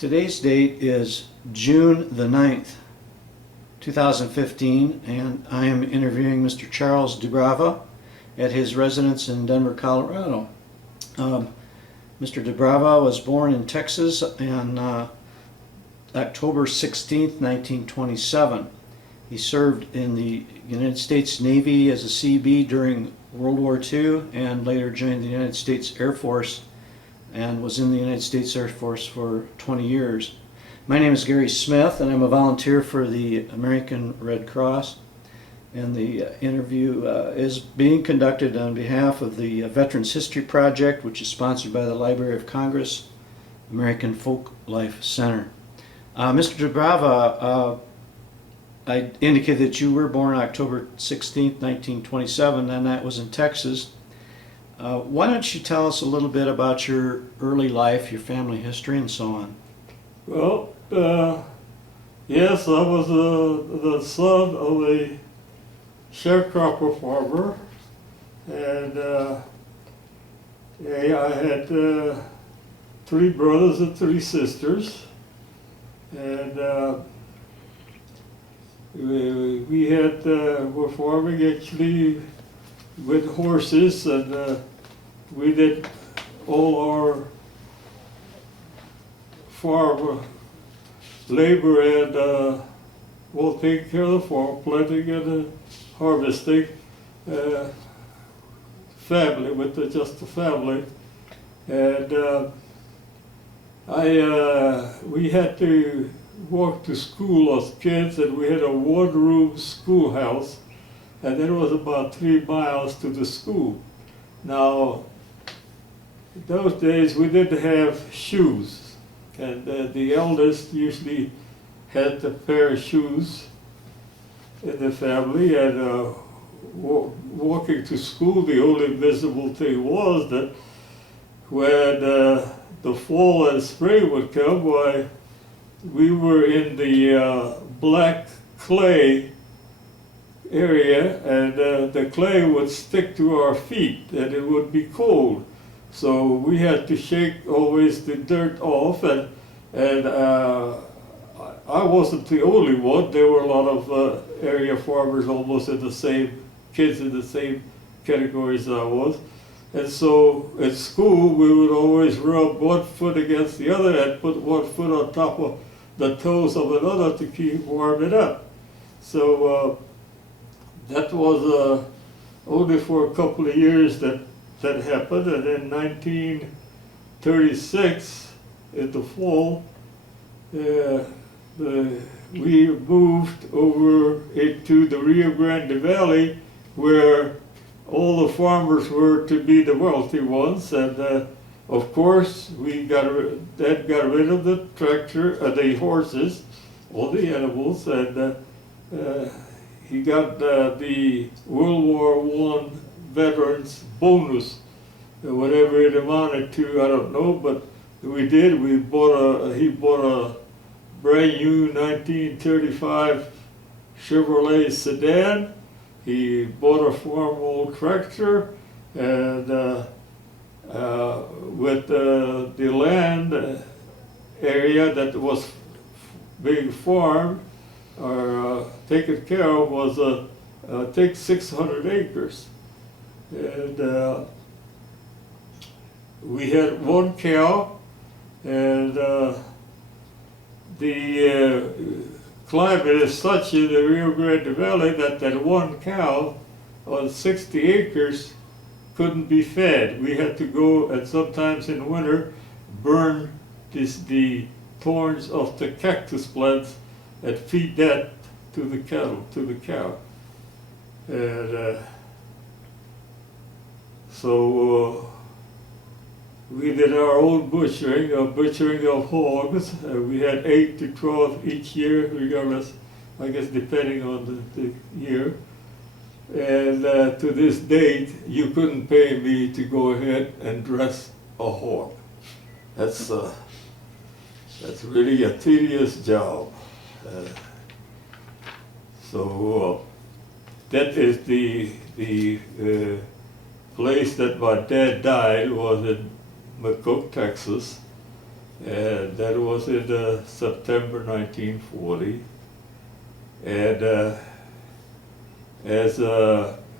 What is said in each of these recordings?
Today's date is June the 9th, 2015, and I am interviewing Mr. Charles Doubrava at his residence in Denver, Colorado. Mr. Doubrava was born in Texas on October 16th, 1927. He served in the United States Navy as a Seabee during World War II and later joined the United States Air Force and was in the United States Air Force for 20 years. My name is Gary Smith and I'm a volunteer for the American Red Cross, and the interview is being conducted on behalf of the Veterans History Project, which is sponsored by the Library of Congress, American Folk Life Center. Mr. Doubrava, I indicated that you were born October 16th, 1927, and that was in Texas. Why don't you tell us a little bit about your early life, your family history, and so on? Well, yes, I was the son of a sharecropper farmer, and I had 3 brothers and 3 sisters, and we had were farming actually with horses, and we did all our farm labor and well, taking care of the farm, planting and harvesting, family, with just the family. And we had to walk to school as kids, and we had a 1-room schoolhouse, and it was about 3 miles to the school. Now, in those days we didn't have shoes, and the eldest usually had the pair of shoes in the family, and walking to school, the only visible thing was that when the fall and spring would come, why, we were in the black clay area, and the clay would stick to our feet and it would be cold. So we had to shake always the dirt off, and I wasn't the only one. There were a lot of area farmers almost in the same, kids in the same categories I was. And so at school we would always rub one foot against the other and put one foot on top of the toes of another to keep warming up. So that was only for a couple of years that happened, and in 1936, in the fall, we moved over into the Rio Grande Valley, where all the farmers were to be the wealthy ones, and of course we got rid of the tractor, the horses, all the animals, and he got the World War I veterans bonus, whatever it amounted to, I don't know, but we did. He bought a brand new 1935 Chevrolet sedan. He bought a farm tractor, and with the land area that was being farmed or taken care of was take 600 acres. And we had 1 cow, and the climate is such in the Rio Grande Valley that 1 cow on 60 acres couldn't be fed. We had to go, and sometimes in winter, burn the thorns of the cactus plants and feed that to the cattle, to the cow. And so we did our own butchering of hogs. We had 8 to 12 each year, regardless, I guess depending on the year. And to this date, you couldn't pay me to go ahead and dress a hog. That's really a tedious job. So that is the place that my dad died, was in McCook, Texas. and that was in September 1940. And as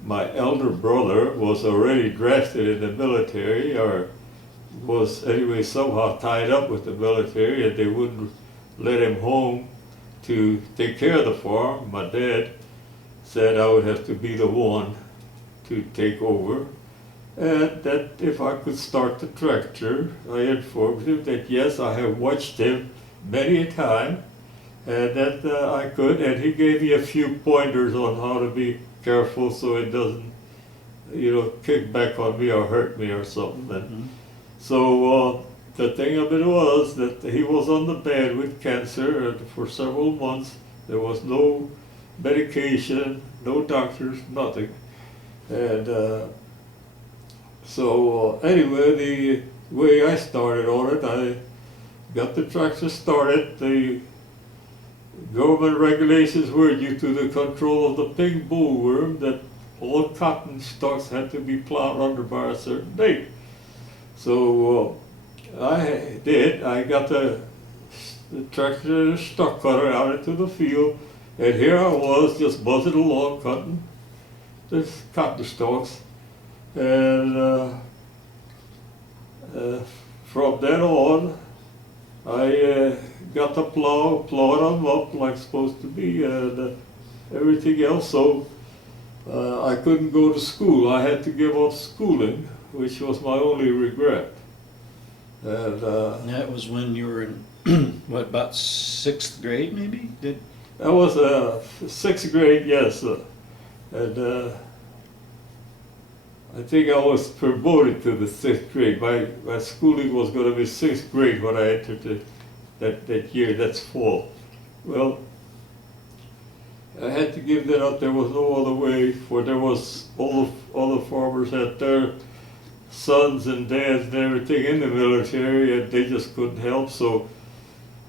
my elder brother was already drafted in the military, or was anyway somehow tied up with the military, and they wouldn't let him home to take care of the farm, my dad said I would have to be the one to take over, and that if I could start the tractor, I informed him that yes, I have watched him many a time, and that I could, and he gave me a few pointers on how to be careful so it doesn't, kick back on me or hurt me or something. And so the thing of it was that he was on the bed with cancer, and for several months there was no medication, no doctors, nothing. And so anyway, the way I started on it, I got the tractor started. The government regulations were due to the control of the pink bollworm that all cotton stalks had to be plowed under by a certain date. So I did. I got the tractor and the stalk cutter out into the field, and here I was just buzzing along cutting the cotton stalks. And from then on, I got the plow, plowed them up like supposed to be, and everything else. So I couldn't go to school. I had to give up schooling, which was my only regret. And That was when you were in, what, about 6th grade maybe? that was 6th grade, yes. And I think I was promoted to the 6th grade. My schooling was going to be 6th grade when I entered that year, that's fall. Well, I had to give that up. There was no other way, for there was all the farmers had their sons and dads and everything in the military, and they just couldn't help. So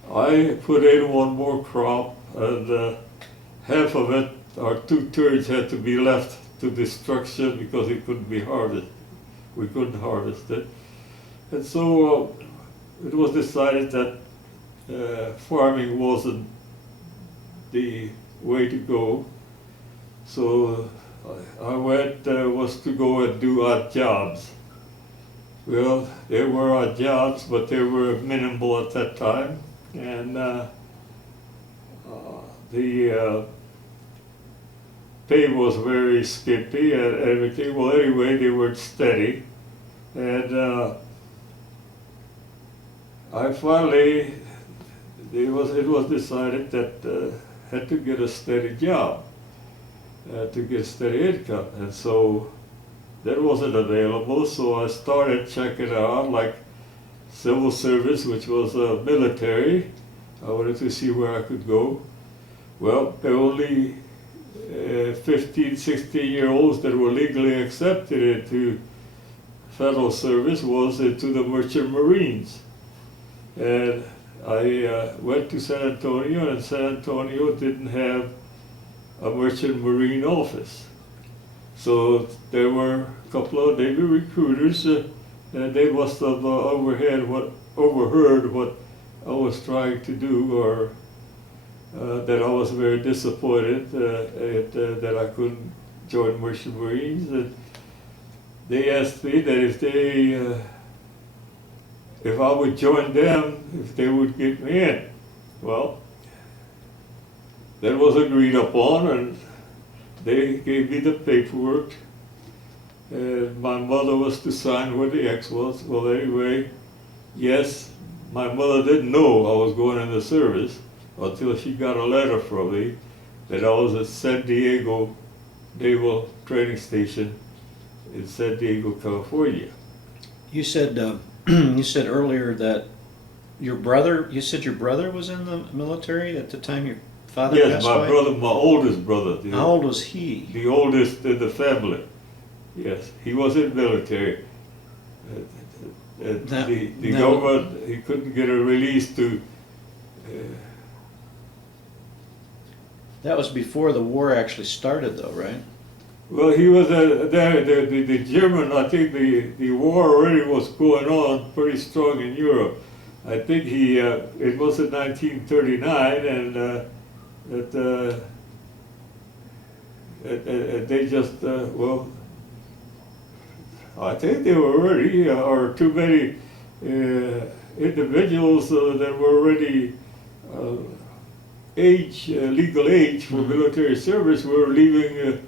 I put in one more crop, and half of it, or 2/3, had to be left to destruction because it couldn't be harvested. We couldn't harvest it. And so it was decided that farming wasn't the way to go. So I went, was to go and do odd jobs. Well, there were odd jobs, but they were minimal at that time. And the pay was very skimpy and everything. Well, anyway, they weren't steady. And I finally, it was decided that had to get a steady job to get steady income. And so that wasn't available, so I started checking out, like civil service, which was military. I wanted to see where I could go. Well, there were only 15, 16-year-olds that were legally accepted into federal service was into the Merchant Marines. And I went to San Antonio, and San Antonio didn't have a Merchant Marine office. So there were a couple of Navy recruiters, and they must have overheard what I was trying to do, or that I was very disappointed that I couldn't join Merchant Marines. And they asked me that if I would join them, if they would get me in. Well, that was agreed upon, and they gave me the paperwork, and my mother was to sign where the X was. Well, anyway, yes, my mother didn't know I was going in the service until she got a letter from me that I was at San Diego Naval Training Station in San Diego, California. You said you said earlier that your brother was in the military at the time your father Yes, passed my away? brother, my oldest brother. How old was he? The oldest in the family. Yes, he was in the military. The government, he couldn't get a release to. That was before the war actually started, though, right? Well, he was there. The German, I think the war already was going on pretty strong in Europe. I think he, it was in 1939, and they just, well, I think they were already, or too many individuals that were already legal age for military service were leaving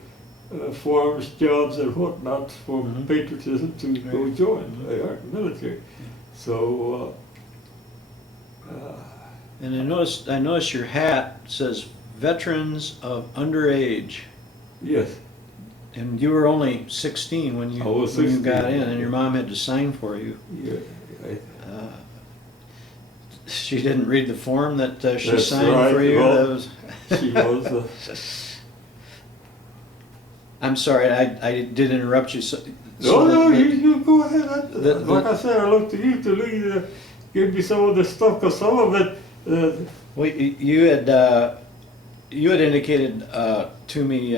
farms, jobs, and whatnot for patriotism to go join the military. So. And I noticed your hat says Veterans of Underage. Yes. And you were only 16 when you I was when you 16. got in, and your mom had to sign for you. Yeah. She didn't read the form that she That's signed right. for you. Well, That was. She was. I'm sorry, I did interrupt you. So No, that- you go ahead. Like the- I said, I look to you to lead, give me some of the stuff, because some of it. Well, you had indicated to me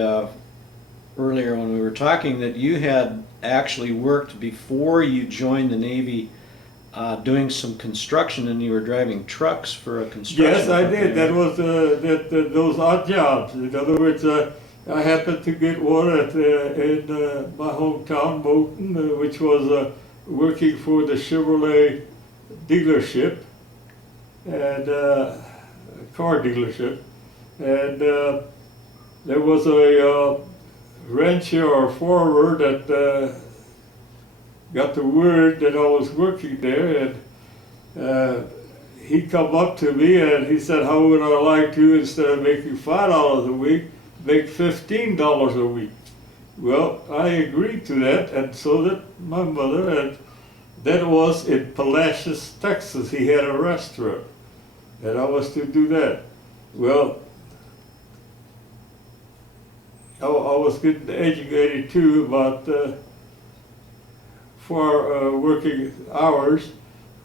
earlier when we were talking that you had actually worked before you joined the Navy, doing some construction, and you were driving trucks for a construction Yes, I company. did. That was those odd jobs. In other words, I happened to get one in my hometown, Moulton, which was working for the Chevrolet dealership and car dealership, and there was a rancher or farmer that got the word that I was working there, and he come up to me and he said, "How would I like to, instead of making $5 a week, make $15 a week?" Well, I agreed to that, and so did my mother, and that was in Palacios, Texas. He had a restaurant, and I was to do that. Well, I was getting educated too about for working hours,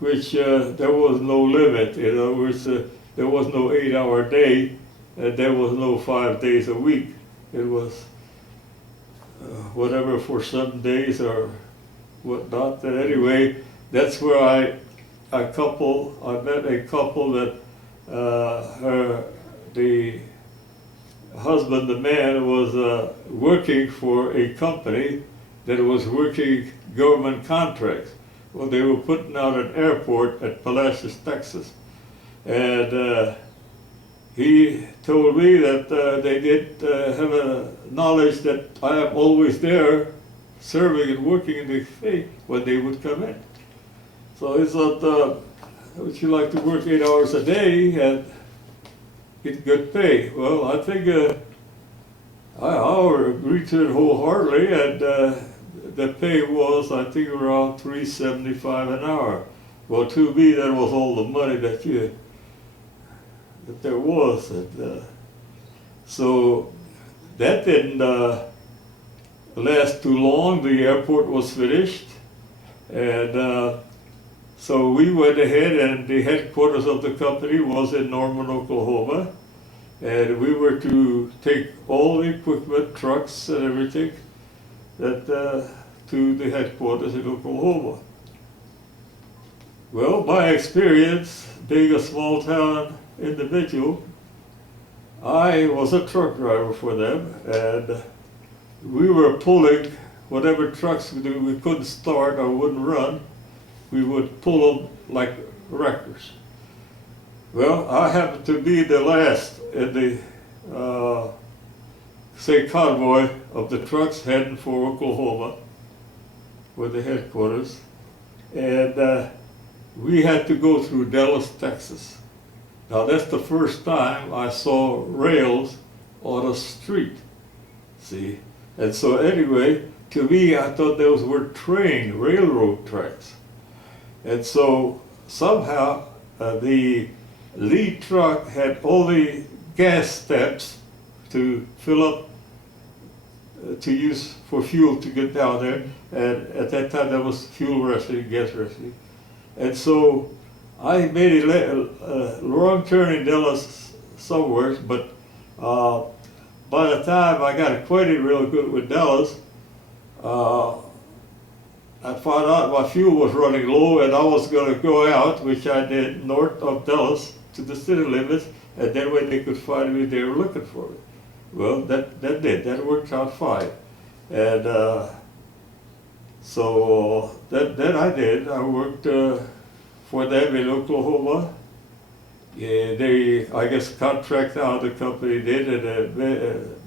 which there was no limit. In other words, there was no 8-hour day, and there was no 5 days a week. It was whatever for 7 days or whatnot. And anyway, that's where I met a couple that the husband, the man, was working for a company that was working government contracts. Well, they were putting out an airport at Palacios, Texas, and he told me that they did have a knowledge that I am always there, serving and working in the fleet when they would come in. So he thought, would you like to work 8 hours a day and get good pay? Well, I think I agreed to it wholeheartedly, and the pay was, I think, around $3.75 an hour. Well, to me, that was all the money that there was. And, so that didn't last too long. The airport was finished, and so we went ahead, and the headquarters of the company was in Norman, Oklahoma, and we were to take all the equipment, trucks and everything, that to the headquarters in Oklahoma. Well, my experience, being a small town individual, I was a truck driver for them, and we were pulling whatever trucks we couldn't start or wouldn't run. We would pull them like wreckers. Well, I happened to be the last in the say convoy of the trucks heading for Oklahoma, with the headquarters, and we had to go through Dallas, Texas. Now that's the first time I saw rails on a street, see? And so anyway, to me, I thought those were railroad tracks. And so somehow the lead truck had all the gas steps to fill up, to use for fuel to get down there. And at that time there was fuel rescue, gas rescue. And so I made a wrong turn in Dallas somewhere, but by the time I got acquainted real good with Dallas, I found out my fuel was running low and I was going to go out, which I did, north of Dallas to the city limits, and then when they could find me, they were looking for me. Well, that worked out fine. And so that I did. I worked for them in Oklahoma. Yeah, they, I guess, contract out the company did, and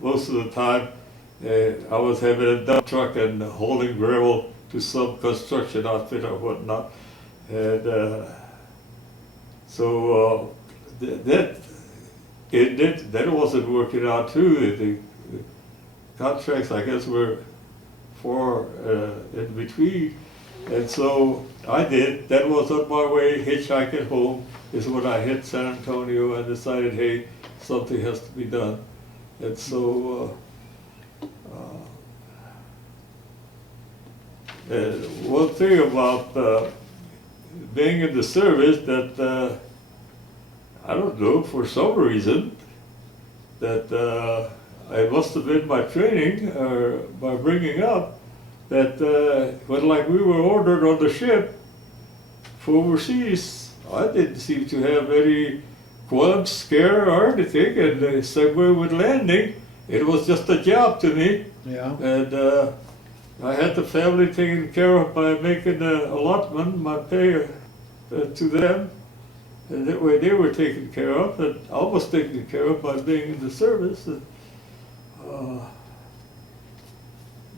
most of the time I was having a dump truck and hauling gravel to some construction outfit or whatnot. And so that wasn't working out too. The contracts, I guess, were for in between. And so I did. That was on my way hitchhiking home is when I hit San Antonio and decided, hey, something has to be done. And so one thing about being in the service that I don't know, for some reason, that it must have been my training or my bringing up, that when like we were ordered on the ship for overseas, I didn't seem to have any qualms, scare or anything, and the same way with landing, it was just a job to me. Yeah. And I had the family taken care of by making an allotment, my pay to them, and that way they were taken care of, and I was taken care of by being in the service. And,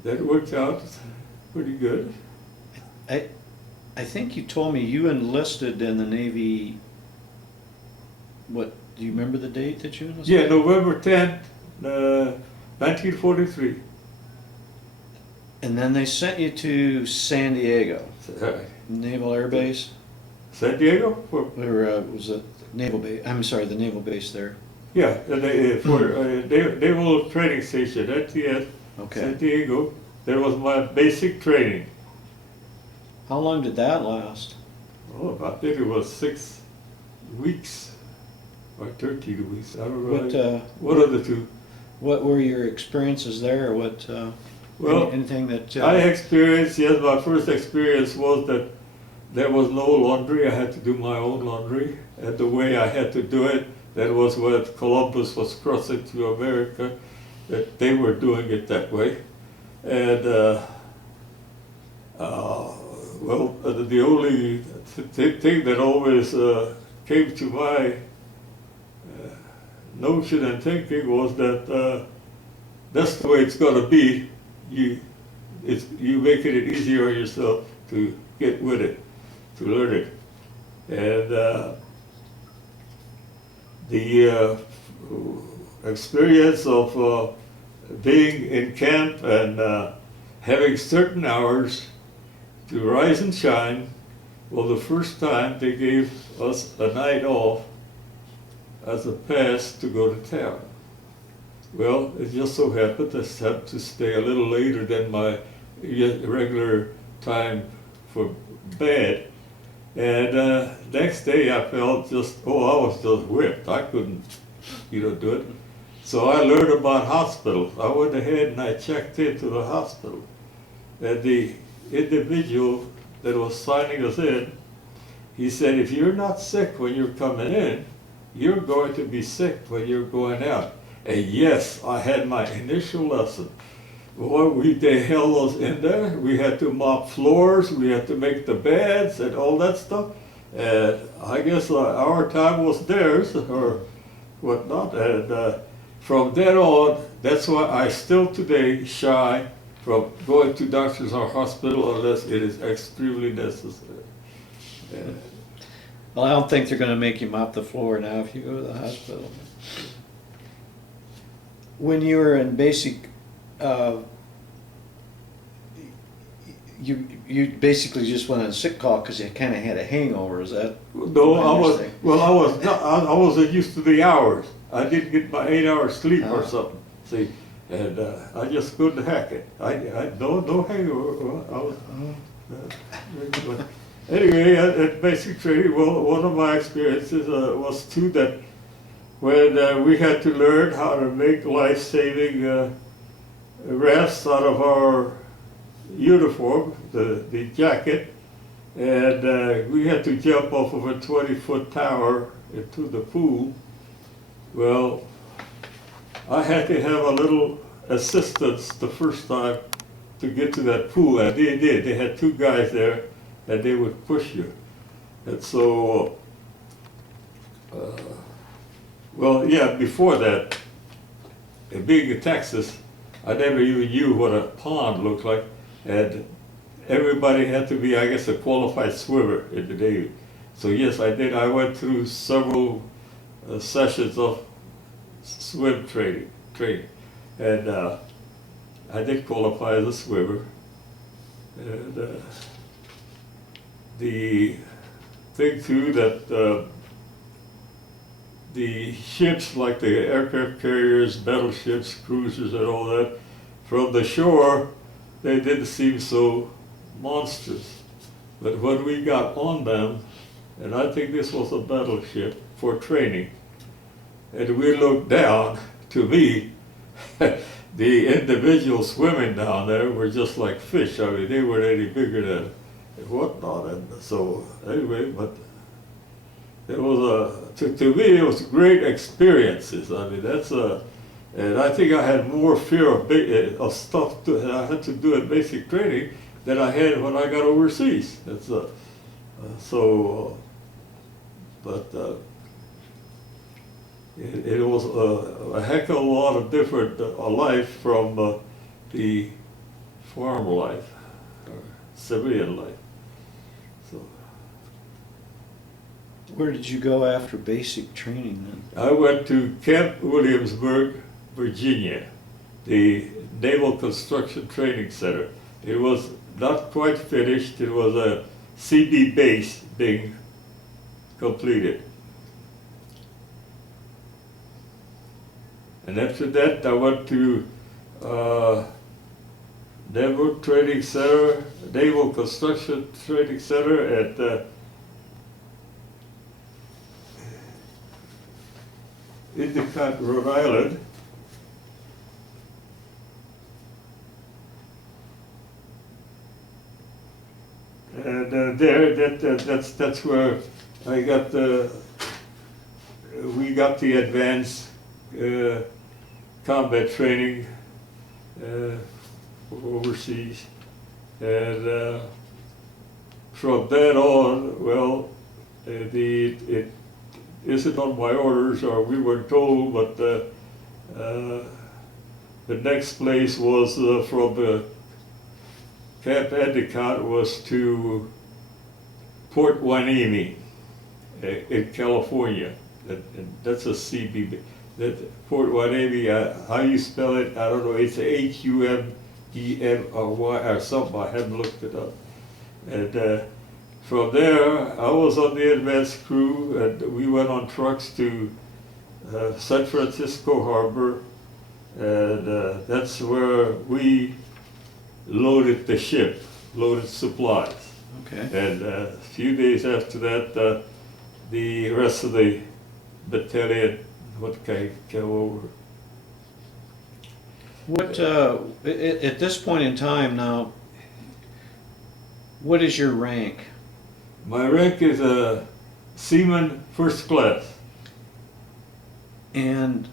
that worked out pretty good. I think you told me you enlisted in the Navy, what, do you remember the date that you enlisted? Yeah, November 10th, 1943. And then they sent you to San Diego, Naval Air Base? San Diego? Or was it Naval Base? I'm sorry, the Naval Base there. Yeah, for Naval Training Station, NTS, Okay. San Diego. There was my basic training. How long did that last? Oh, I think it was 6 weeks or 13 weeks. I don't know. What are the two? What were your experiences there? What? Well, anything that? I experienced, yes, my first experience was that there was no laundry. I had to do my own laundry. And the way I had to do it, that was when Columbus was crossing to America, that they were doing it that way. And well, the only thing that always came to my notion and thinking was that that's the way it's going to be. You making it easier on yourself to get with it, to learn it. And the experience of being in camp and having certain hours to rise and shine. Well, the first time they gave us a night off as a pass to go to town. Well, it just so happened I had to stay a little later than my regular time for bed. And next day I felt just, I was just whipped. I couldn't, do it. So I learned about hospitals. I went ahead and I checked into the hospital. And the individual that was signing us in, he said, if you're not sick when you're coming in, you're going to be sick when you're going out. And yes, I had my initial lesson. Boy, they held us in there. We had to mop floors, we had to make the beds and all that stuff. And I guess our time was theirs or whatnot. And from then on, that's why I still today shy from going to doctors or hospital unless it is extremely necessary. Well, I don't think they're going to make you mop the floor now if you go to the hospital. When you were in basic, you basically just went on sick call because you kind of had a hangover. Is that? No, I wasn't used to the hours. I didn't get my 8 hours sleep or something. See, and I just couldn't hack it. I no hangover. Anyway, at basic training, well, one of my experiences was too that when we had to learn how to make life-saving rafts out of our uniform, the jacket, and we had to jump off of a 20-foot tower into the pool. Well, I had to have a little assistance the first time to get to that pool, and they did. They had two guys there, and they would push you. And so, well, yeah, before that, being in Texas, I never even knew what a pond looked like, and everybody had to be, I guess, a qualified swimmer in the Navy. So yes, I did. I went through several sessions of swim training, and I did qualify as a swimmer. And the thing too that the ships, like the aircraft carriers, battleships, cruisers, and all that, from the shore, they didn't seem so monstrous. But when we got on them, and I think this was a battleship for training, and we looked down, to me, the individuals swimming down there were just like fish. I mean, they weren't any bigger than whatnot. And so, anyway, but it was to me, it was great experiences. I mean, and I think I had more fear of stuff that I had to do in basic training than I had when I got overseas. It was a heck of a lot of different life from the farm life, or civilian life. So Where did you go after basic training then? I went to Camp Williamsburg, Virginia, the Naval Construction Training Center. It was not quite finished. It was a Seabee base being completed. And after that, I went to Naval Training Center, Naval Construction Training Center at Endicott, Rhode Island. And that's where I got we got the advanced combat training overseas, and from then on, well, it isn't on my orders, or we were told, but the next place was from Camp Endicott was to Port Hueneme in California. That's a Seabee. That Port Hueneme, how you spell it, I don't know, it's Humemy or something, I haven't looked it up. And from there, I was on the advanced crew, and we went on trucks to San Francisco Harbor, and that's where we loaded the ship, loaded supplies. Okay. And a few days after that, the rest of the battalion came over. What at this point in time now, what is your rank? My rank is a Seaman First Class. And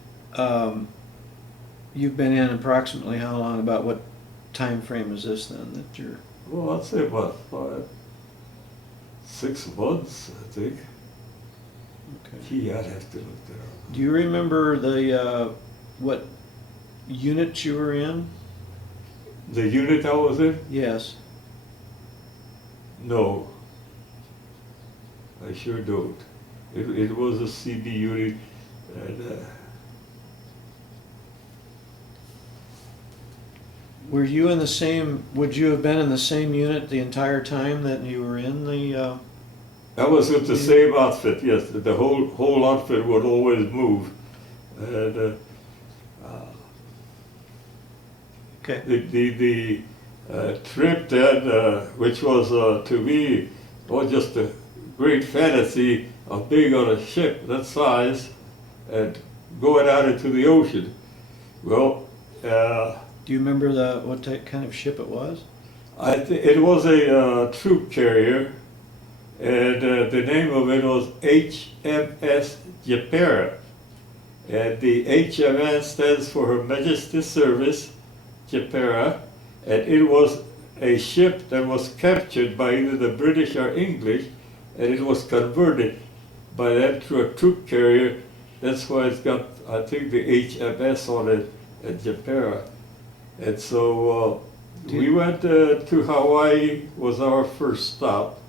you've been in approximately how long? About what time frame is this then that you're? Well, I'd say about 6 months, I think. Okay. Gee, I'd have to look there. Do you remember the what unit you were in? The unit I was in? Yes. No. I sure don't. It was a CB unit, and Were you in the same? Would you have been in the same unit the entire time that you were in the? I was with the same outfit. Yes, the whole outfit would always move, and Okay. the trip then, which was to me was just a great fantasy of being on a ship that size and going out into the ocean. Well, Do you remember what kind of ship it was? It was a troop carrier, and the name of it was HMS Japera. And the HMS stands for Her Majesty's Service, Japera, and it was a ship that was captured by either the British or English, and it was converted by them to a troop carrier. That's why it's got, I think, the HMS on it at Japera. And so we went to Hawaii, was our first stop.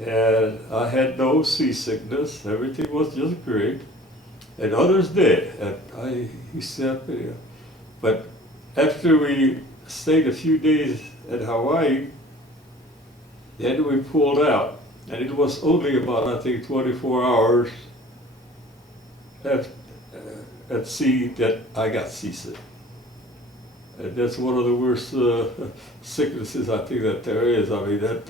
And I had no seasickness. Everything was just great. And others did. And I used to, but after we stayed a few days at Hawaii, then we pulled out. And it was only about, I think, 24 hours at sea that I got seasick. And that's one of the worst sicknesses I think that there is. I mean, that.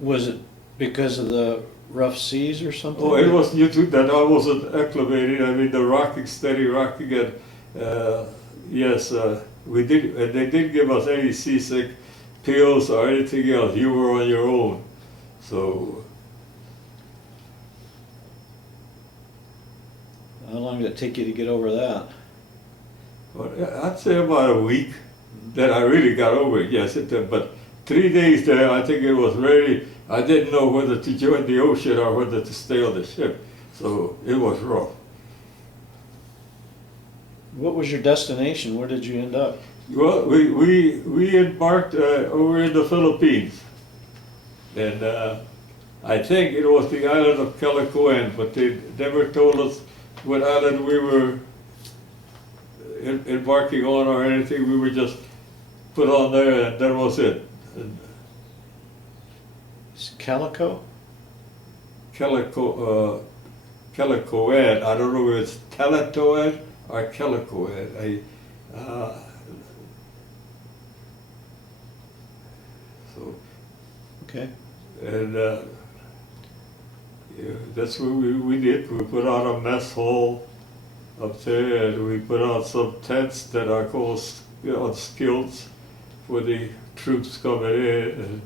Was it because of the rough seas or something? Oh, it was due to that I wasn't acclimated. I mean, the rocking, steady rocking, and yes, we did. And they didn't give us any seasick pills or anything else. You were on your own. So. How long did it take you to get over that? Well, I'd say about a week. Then I really got over it. Yes, it did. But 3 days there, I think it was ready. I didn't know whether to join the ocean or whether to stay on the ship. So it was rough. What was your destination? Where did you end up? Well, we embarked over in the Philippines. And I think it was the island of Calicoan, but they never told us what island we were embarking on or anything. We were just put on there, and that was it. And Is it Calico? Calicoan, I don't know if it's Talatoan or Calicoan. So, Okay. and yeah, that's what we did. We put out a mess hall up there, and we put out some tents that are called on stilts for the troops coming in. And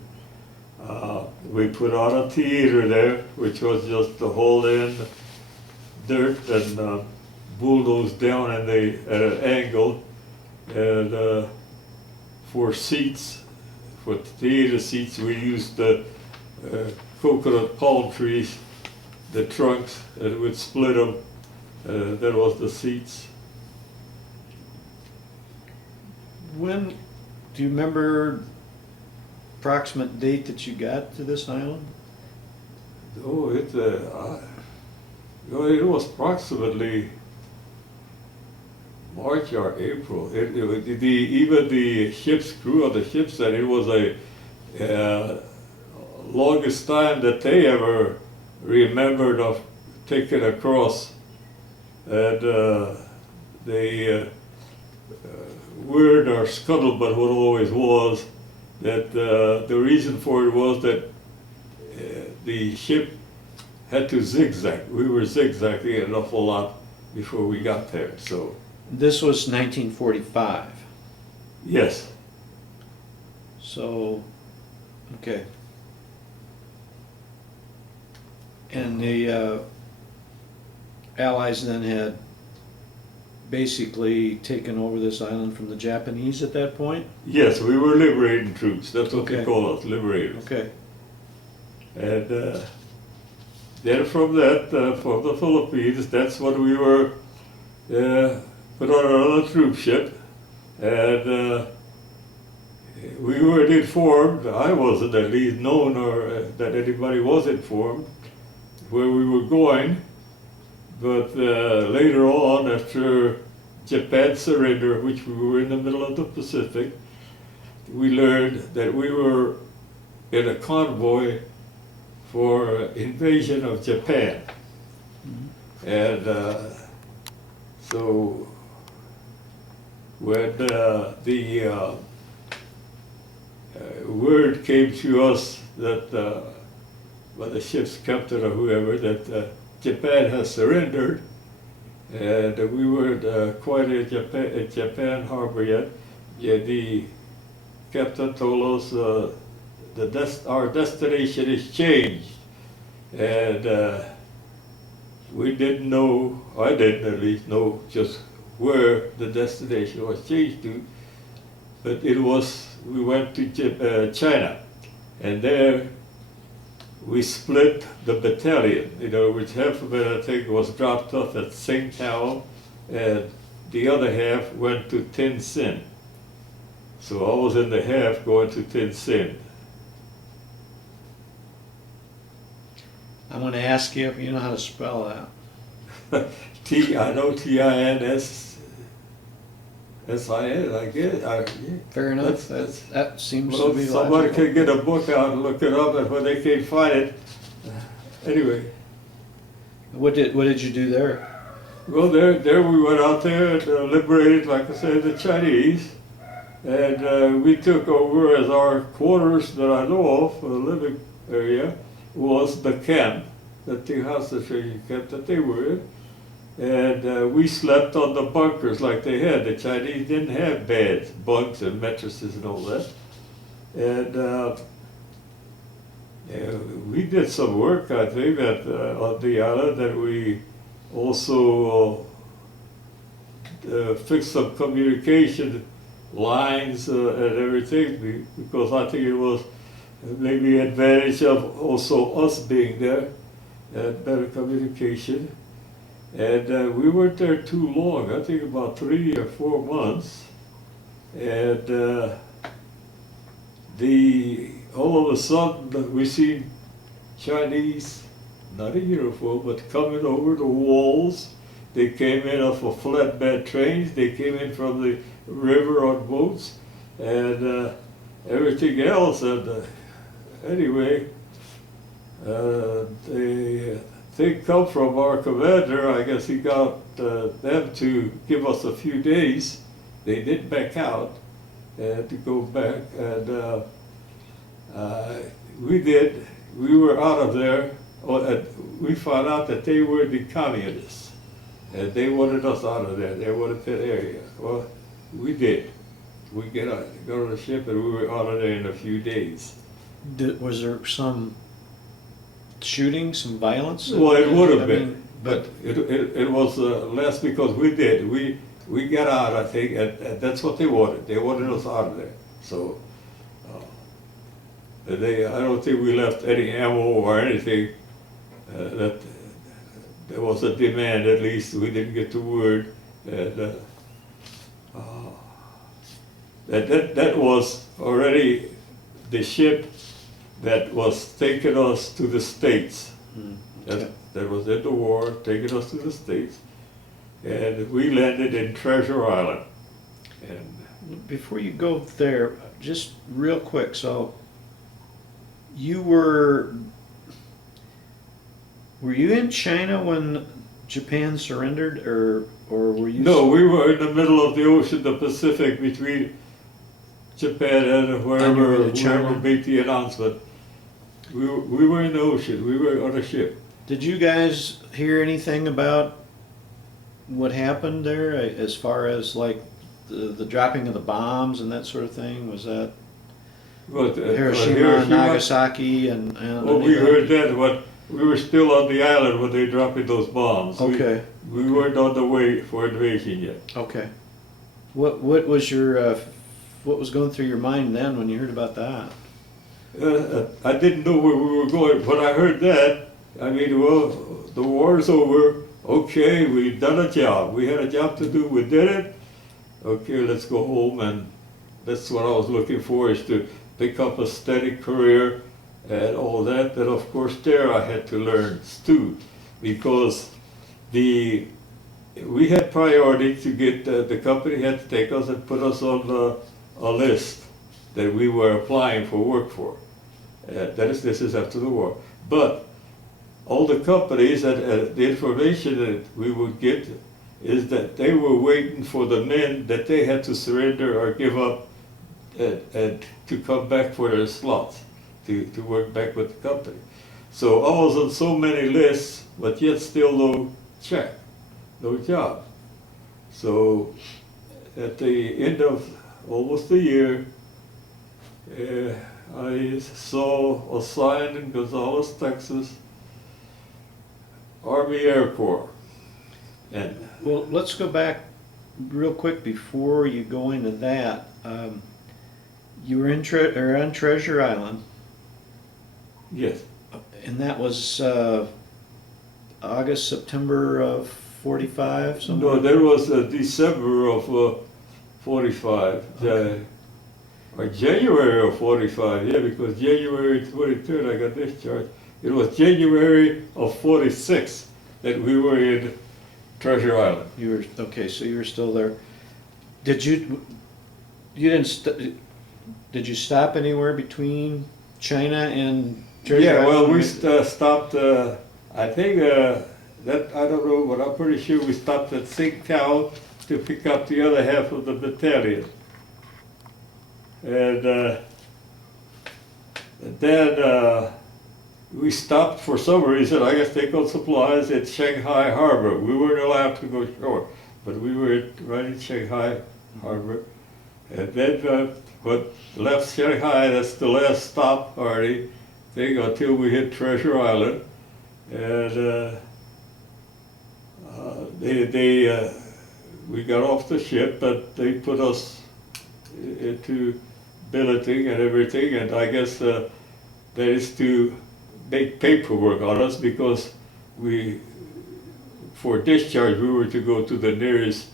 we put out a theater there, which was just to hold in dirt and bulldoze down at an angle. And for seats, for theater seats, we used the coconut palm trees, the trunks, and we'd split them. That was the seats. When, do you remember approximate date that you got to this island? Oh, it was approximately March or April. Even the ship's crew of the ship said it was a longest time that they ever remembered of taking across. And the word or scuttlebutt what always was that the reason for it was that the ship had to zigzag. We were zigzagging an awful lot before we got there. So This was 1945. yes, So, okay. And the Allies then had basically taken over this island from the Japanese at that point? yes, we were liberating troops. That's what Okay. they call us, liberators. Okay. And then from that, from the Philippines, that's when we were put on another troop ship, and we weren't informed. I wasn't at least known, or that anybody was informed where we were going. But later on, after Japan surrendered, which we were in the middle of the Pacific, we learned that we were in a convoy for invasion of Japan. And so when the word came to us that by the ship's captain or whoever that Japan has surrendered, and we weren't quite in Japan harbor yet. Yeah, the captain told us our destination is changed, and we didn't know, I didn't at least know just where the destination was changed to, but we went to China, and there we split the battalion. In other words, half of it, I think, was dropped off at Tsingtao, and the other half went to Tientsin. So I was in the half going to Tientsin. I'm going to ask you if you know how to spell that. I know Tinsin, I guess. Yeah. Fair enough. That seems to be somebody logical. can get a book out and look it up, and when they can't find it, anyway. What did you do there? Well, there we went out there and liberated, like I said, the Chinese, and we took over as our quarters that I know of, the living area, was the camp, the tea house camp that they were in. And we slept on the bunkers like they had. The Chinese didn't have beds, bunks and mattresses and all that. And we did some work, I think, on the island, that we also fixed some communication lines and everything, because I think it was maybe advantage of also us being there and better communication. And we weren't there too long, I think about 3 or 4 months. And all of a sudden we see Chinese, not in uniform, but coming over the walls. They came in off of flatbed trains, they came in from the river on boats, and everything else. And anyway, they come from our commander. I guess he got them to give us a few days. They did back out and to go back, and we did. We were out of there. We found out that they were the communists, and they wanted us out of there. They wanted that area. Well, we did. We got on the ship, and we were out of there in a few days. Was there some shooting, some violence? Well, it would have been, mean, but it was less because we did. We got out, I think, and that's what they wanted. They wanted us out of there. So I don't think we left any ammo or anything. That there was a demand, at least. We didn't get the word. And that was already the ship that was taking us to the States. Okay. That was in the war, taking us to the States. And we landed in Treasure Island. And Before you go there, just real quick, so you were you in China when Japan surrendered, or were you? no, we were in the middle of the ocean, the Pacific, between Japan and wherever made the announcement. We were in the ocean. We were on a ship. Did you guys hear anything about what happened there, as far as like the dropping of the bombs and that sort of thing? Was that Hiroshima, Nagasaki, and well, we heard that, but we were still on the island when they dropped those bombs. Okay. We weren't on the way for invasion yet. Okay. What was your what was going through your mind then when you heard about that? I didn't know where we were going. When I heard that, I mean, well, the war's over. Okay, we've done a job. We had a job to do. We did it. Okay, let's go home. And that's what I was looking for, is to pick up a steady career and all that. And of course, there I had to learn too, because we had priority to get, the company had to take us and put us on a list that we were applying for work for. This is after the war. But all the companies, and the information that we would get is that they were waiting for the men that they had to surrender or give up and to come back for their slots, to work back with the company. So I was on so many lists, but yet still no check, no job. So at the end of almost a year, I saw a sign in Gonzales, Texas, Army Air Corps. And Well, let's go back real quick before you go into that. You were on Treasure Island, yes, and that was August, September of 45, something? no, that was December of 45, or January of 45, yeah, because January 23rd I got discharged. It was January of 46 that we were in Treasure Island. You were, okay, so you were still there. Did you did you stop anywhere between China and Treasure Yeah, well, Island? we stopped, I think, that, I don't know, but I'm pretty sure we stopped at Tsingtao to pick up the other half of the battalion. And then we stopped for some reason, I guess they got supplies at Shanghai Harbor. We weren't allowed to go shore, but we were right in Shanghai Harbor. And then, but left Shanghai, that's the last stop already, thing until we hit Treasure Island. And we got off the ship, but they put us into billeting and everything, and I guess that is to make paperwork on us because for discharge, we were to go to the nearest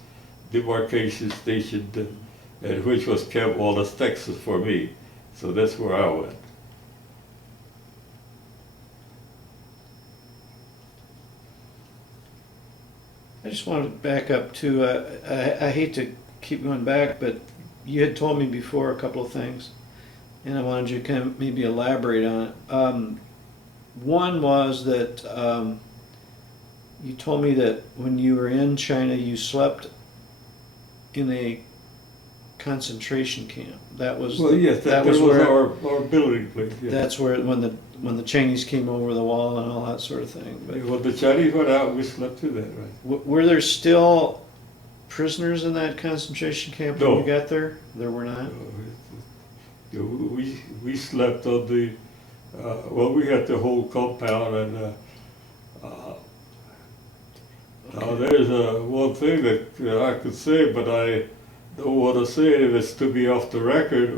demarcation station, and which was Camp Wallace, Texas for me. So that's where I went. I just wanted to back up to, I hate to keep going back, but you had told me before a couple of things, and I wanted you to kind of maybe elaborate on it. One was that you told me that when you were in China, you slept in a concentration camp. That was Well, yes, that was where our building place. Yeah. that's where when the Chinese came over the wall and all that sort of thing. But When the Chinese went out, we slept through that, right? were there still prisoners in that concentration camp when No. you got there? There were not. We slept on the, well, we had the whole compound, and now there's one thing that I could say, but I don't want to say it if it's to be off the record.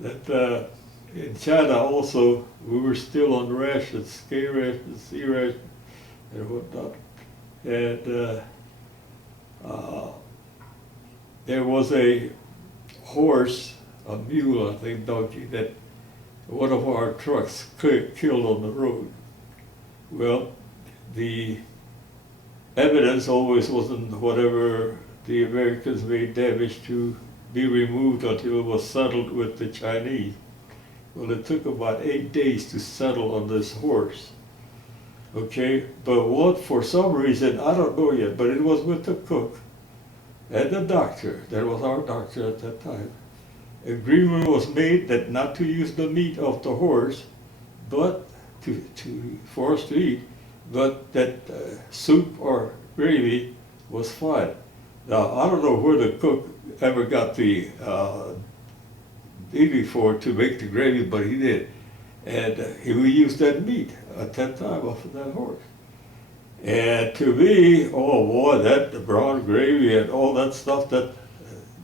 That in China also we were still on rations, K rations, C rations, and whatnot, and there was a horse, a mule, I think, donkey, that one of our trucks killed on the road. Well, the evidence always wasn't whatever the Americans made damage to be removed until it was settled with the Chinese. Well, it took about 8 days to settle on this horse. Okay, but what, for some reason, I don't know yet, but it was with the cook and the doctor, that was our doctor at that time. Agreement was made that not to use the meat of the horse, but for us to eat, but that soup or gravy was fine. Now, I don't know where the cook ever got the eating for to make the gravy, but he did. And we used that meat at that time off of that horse. And to me, oh boy, that brown gravy and all that stuff, that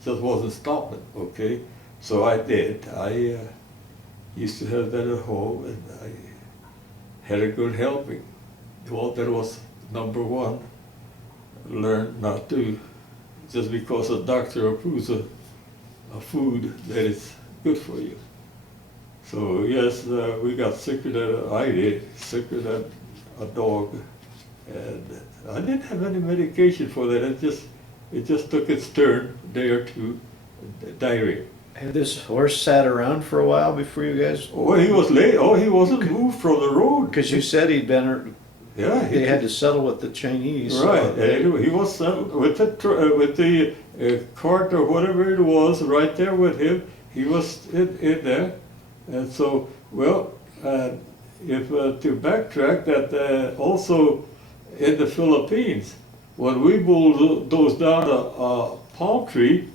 just wasn't stopping, okay? So I did. I used to have that at home, and I had a good helping. Well, that was number one. Learn not to, just because a doctor approves a food, that it's good for you. So yes, we got sicker than I did, sicker than a dog, and I didn't have any medication for that. It just took its turn, a day or two, diarrhea. Had this horse sat around for a while before you guys? Oh, he was late. Oh, he wasn't moved from the road. Because you said he'd been. Yeah, They had to settle with the Chinese. right. So they- Anyway, he was settled with the cart or whatever it was right there with him. He was in there, and so well. If to backtrack, that also in the Philippines, when we bulldozed down a palm tree,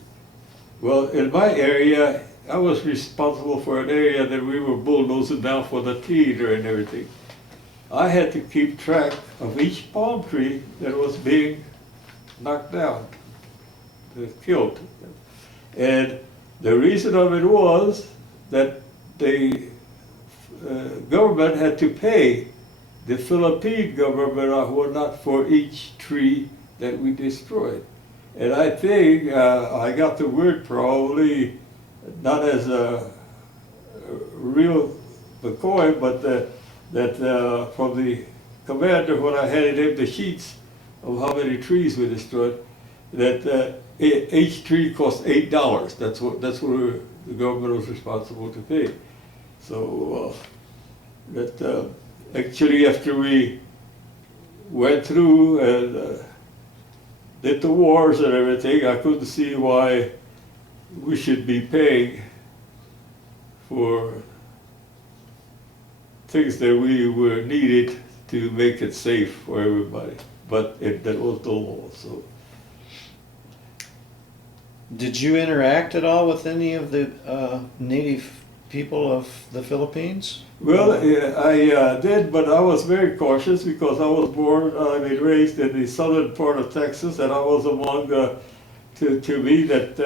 well, in my area, I was responsible for an area that we were bulldozing down for the theater and everything. I had to keep track of each palm tree that was being knocked down, killed. And the reason of it was that the government had to pay the Philippine government or whatnot for each tree that we destroyed. And I think I got the word probably not as a real McCoy, but that from the commander when I handed him the sheets of how many trees we destroyed, that each tree cost $8. That's what the government was responsible to pay. So actually after we went through and did the wars and everything, I couldn't see why we should be paying for things that we were needed to make it safe for everybody. But that was the law. So. Did you interact at all with any of the native people of the Philippines? Well, I did, but I was very cautious because I was raised in the southern part of Texas, and I was among to me that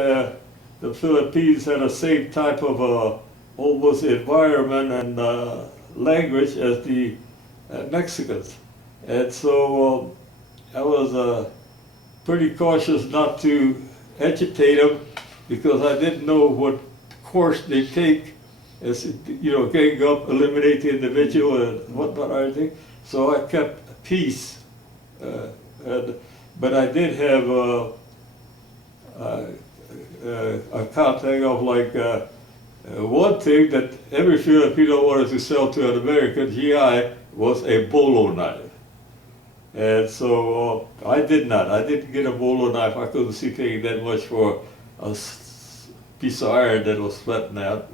the Philippines had the same type of almost environment and language as the Mexicans, and so I was pretty cautious not to agitate them because I didn't know what course they take. As gang up, eliminate the individual and whatnot, everything. So I kept peace, but I did have a contact of like one thing that every Filipino wanted to sell to an American GI was a bolo knife, and so I did not. I didn't get a bolo knife. I couldn't see paying that much for a piece of iron that was flattened out.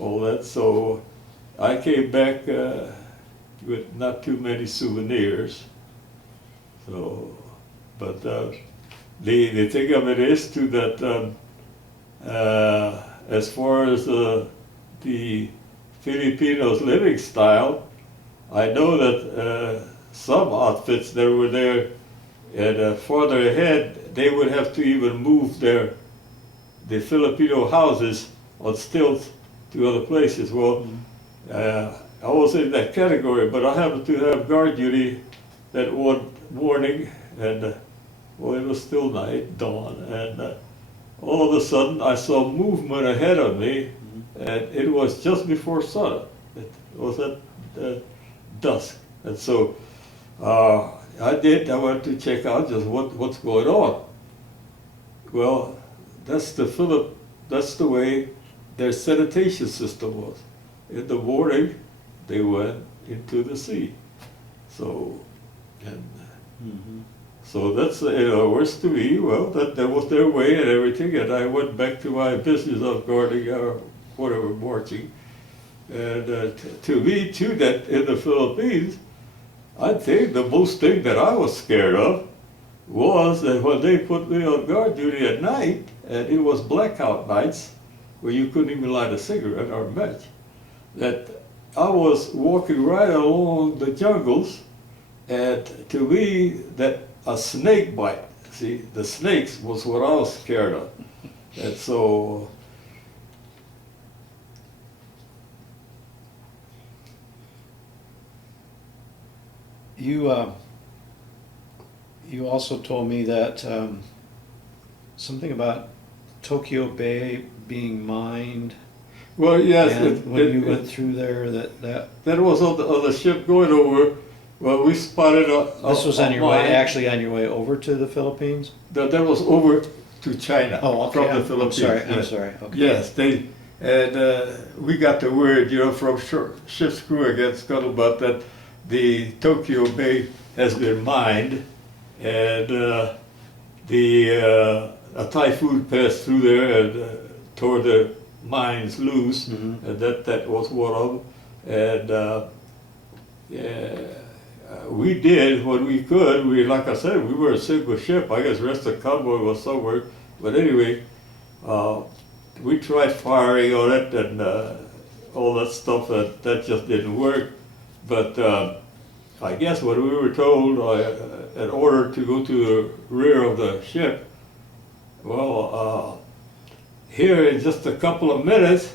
All that, so I came back with not too many souvenirs. So, but the thing of it is too that as far as the Filipinos' living style, I know that some outfits that were there and farther ahead, they would have to even move the Filipino houses on stilts to other places. Well, I was in that category, but I happened to have guard duty that one morning, and well, it was still dawn, and all of a sudden I saw movement ahead of me, and it was just before sun. It was at dusk, and so I went to check out just what's going on. Well, that's the way their sanitation system was. In the morning, they went into the sea. So, and so that's, worse to me, well, that was their way and everything, and I went back to my business of guarding or whatever, marching. And to me, too, that in the Philippines, I think the most thing that I was scared of was that when they put me on guard duty at night, and it was blackout nights, where you couldn't even light a cigarette or a match, that I was walking right along the jungles, and to me, that a snake bite, see, the snakes was what I was scared of. And so, You also told me that something about Tokyo Bay being mined. well, yes, And when you went through there, that was on the ship going over. Well, we spotted this was on your way, actually on your way over to the Philippines. That was over to China from the Philippines. I'm sorry. Okay. Yes, we got the word, from ship's crew against scuttlebutt that the Tokyo Bay has been mined, and a typhoon passed through there and tore the mines loose, and that was one of them. And we did what we could. Like I said, we were a single ship. I guess the rest of the convoy was somewhere. But anyway, we tried firing on it and all that stuff, that just didn't work. But I guess what we were told, in order to go to the rear of the ship, well, here in just a couple of minutes,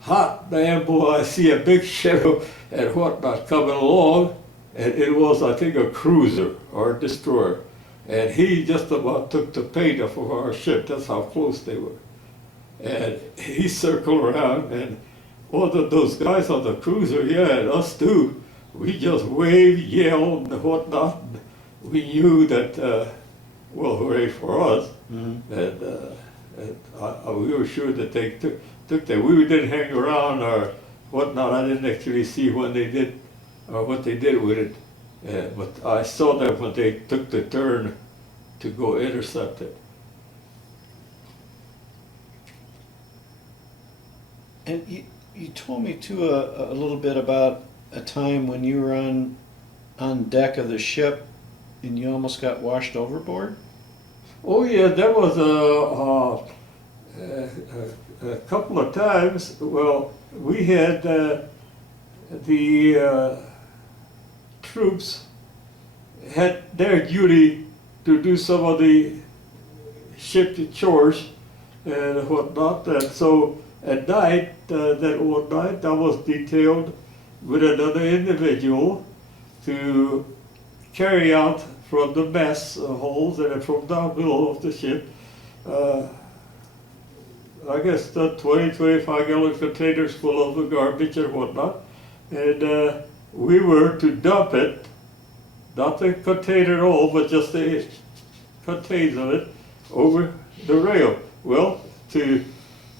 hot damn boy, I see a big ship and whatnot coming along, and it was, I think, a cruiser or a destroyer. And he just about took the paint off of our ship. That's how close they were. And he circled around, and all those guys on the cruiser, yeah, and us too, we just waved, yelled, and whatnot. We knew that, well, hooray for us. Mm-hmm. And we were sure that they took that. We didn't hang around or whatnot. I didn't actually see when they did or what they did with it. But I saw them when they took the turn to go intercept it. And you told me too a little bit about a time when you were on deck of the ship and you almost got washed overboard. Oh yeah, there was a couple of times. Well, we had the troops had their duty to do some of the ship chores and whatnot, and so at night, that one night, I was detailed with another individual to carry out from the mess holes and from down below of the ship, I guess the 20-25 gallon containers full of the garbage and whatnot, and we were to dump it, not the container at all, but just the contains of it over the rail. Well, to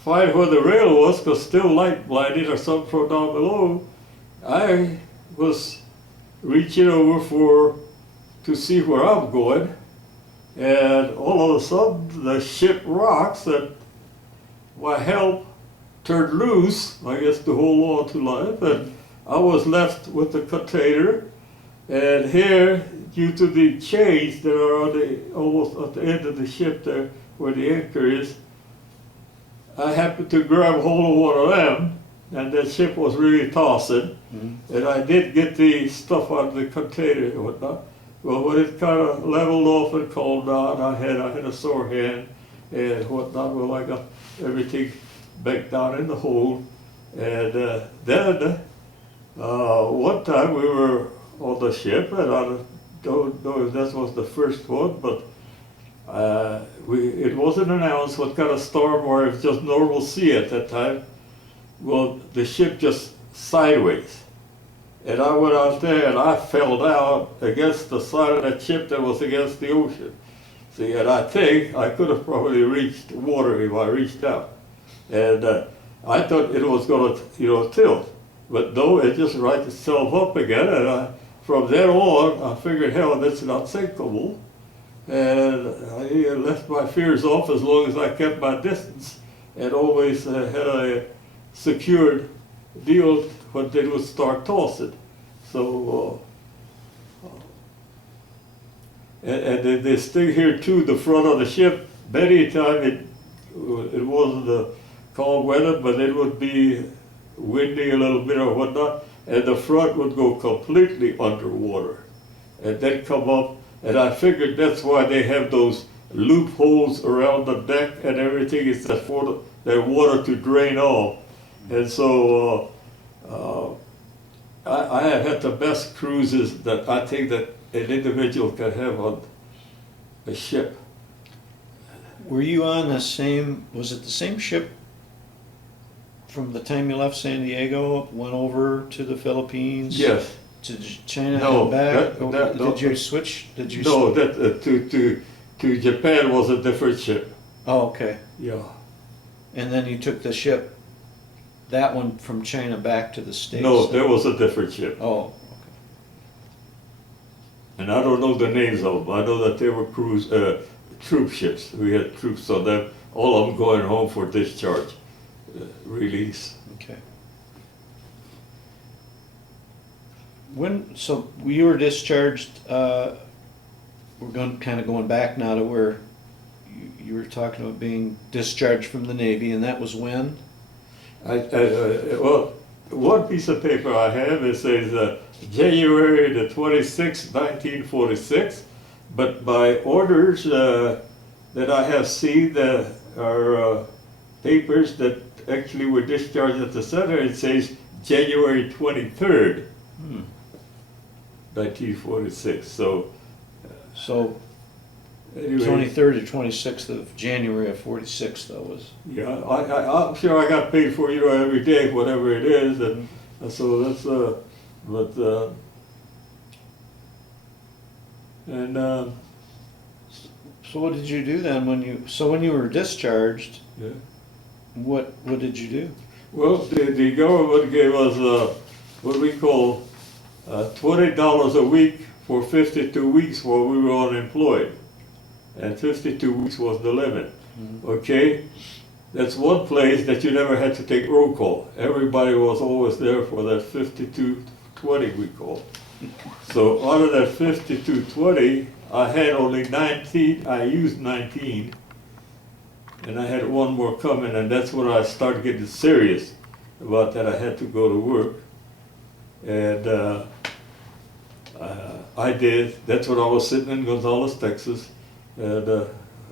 find where the rail was, because still light blinded or something from down below, I was reaching over to see where I'm going, and all of a sudden the ship rocks and my help turned loose, I guess to hold on to life, and I was left with the container, and here, due to the chains that are on almost at the end of the ship there, where the anchor is, I happened to grab hold of one of them, and the ship was really tossing, and I did get the stuff out of the container and whatnot. Well, when it kind of leveled off and calmed down, I had a sore hand and whatnot. Well, I got everything back down in the hold, and then one time we were on the ship, and I don't know if that was the first one, but it wasn't announced what kind of storm or if just normal sea at that time. Well, the ship just sideways. And I went out there and I fell down against the side of that ship that was against the ocean. See, and I think I could have probably reached water if I reached out. And I thought it was going to, tilt. But no, it just right itself up again. And from then on, I figured, hell, that's not sinkable. And I left my fears off as long as I kept my distance and always had a secured deal when they would start tossing. So, and they stay here too, the front of the ship, many times it wasn't calm weather, but it would be windy a little bit or whatnot, and the front would go completely underwater and then come up. And I figured that's why they have those loopholes around the deck and everything, is that for their water to drain off. And so I have had the best cruises that I think that an individual can have on a ship. Were you on was it the same ship from the time you left San Diego, went over to the Philippines? Yes. To China No, and back? did you switch? No, to Japan was a different ship. Oh, okay. Yeah. And then you took the ship, that one from China back to the States? No, there was a different ship. Oh, okay. And I don't know the names of them. I know that they were troop ships. We had troops on them, all of them going home for discharge, release. Okay. So you were discharged, we're kind of going back now to where you were talking about being discharged from the Navy, and that was when? Well, one piece of paper I have, it says January the 26th, 1946, but by orders that I have seen that are papers that actually were discharged at the center, it says January 23rd, 1946. So anyway, 23rd to 26th of January of 46, though, was. yeah, I'm sure I got paid for, every day, whatever it is, and so that's, but, and, So what did you do then when you were discharged? yeah. What did you do? Well, the government gave us what we call $20 a week for 52 weeks while we were unemployed. And 52 weeks was the limit. Okay? That's one place that you never had to take roll call. Everybody was always there for that 52-20 we call. So out of that 52-20, I had only 19, I used 19. And I had one more coming, and that's when I started getting serious about that. I had to go to work, and I did. That's when I was sitting in Gonzales, Texas, and I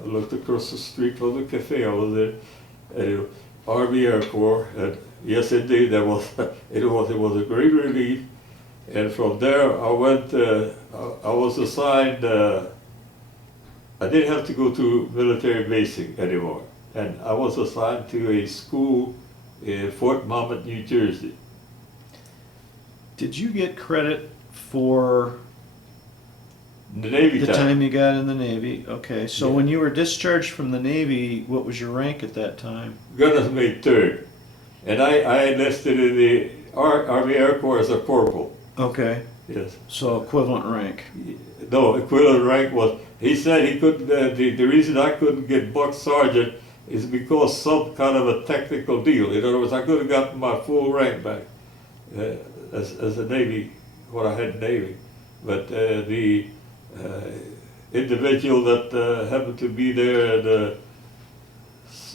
looked across the street from the cafe I was in, and Army Air Corps, and yes, indeed, it was a great relief. And from there, I went. I was assigned. I didn't have to go to military basic anymore, and I was assigned to a school in Fort Monmouth, New Jersey. Did you get credit for The Navy the time you got in the Navy? Okay, so when you were discharged from the Navy, what was your rank at that time? Gunner's mate third, and I enlisted in the Army Air Corps as a corporal. Okay, Yes. so equivalent rank. No, equivalent rank was. He said he couldn't. The reason I couldn't get buck sergeant is because some kind of a technical deal. In other words, I could have gotten my full rank back as a Navy, what I had in Navy, but the individual that happened to be there and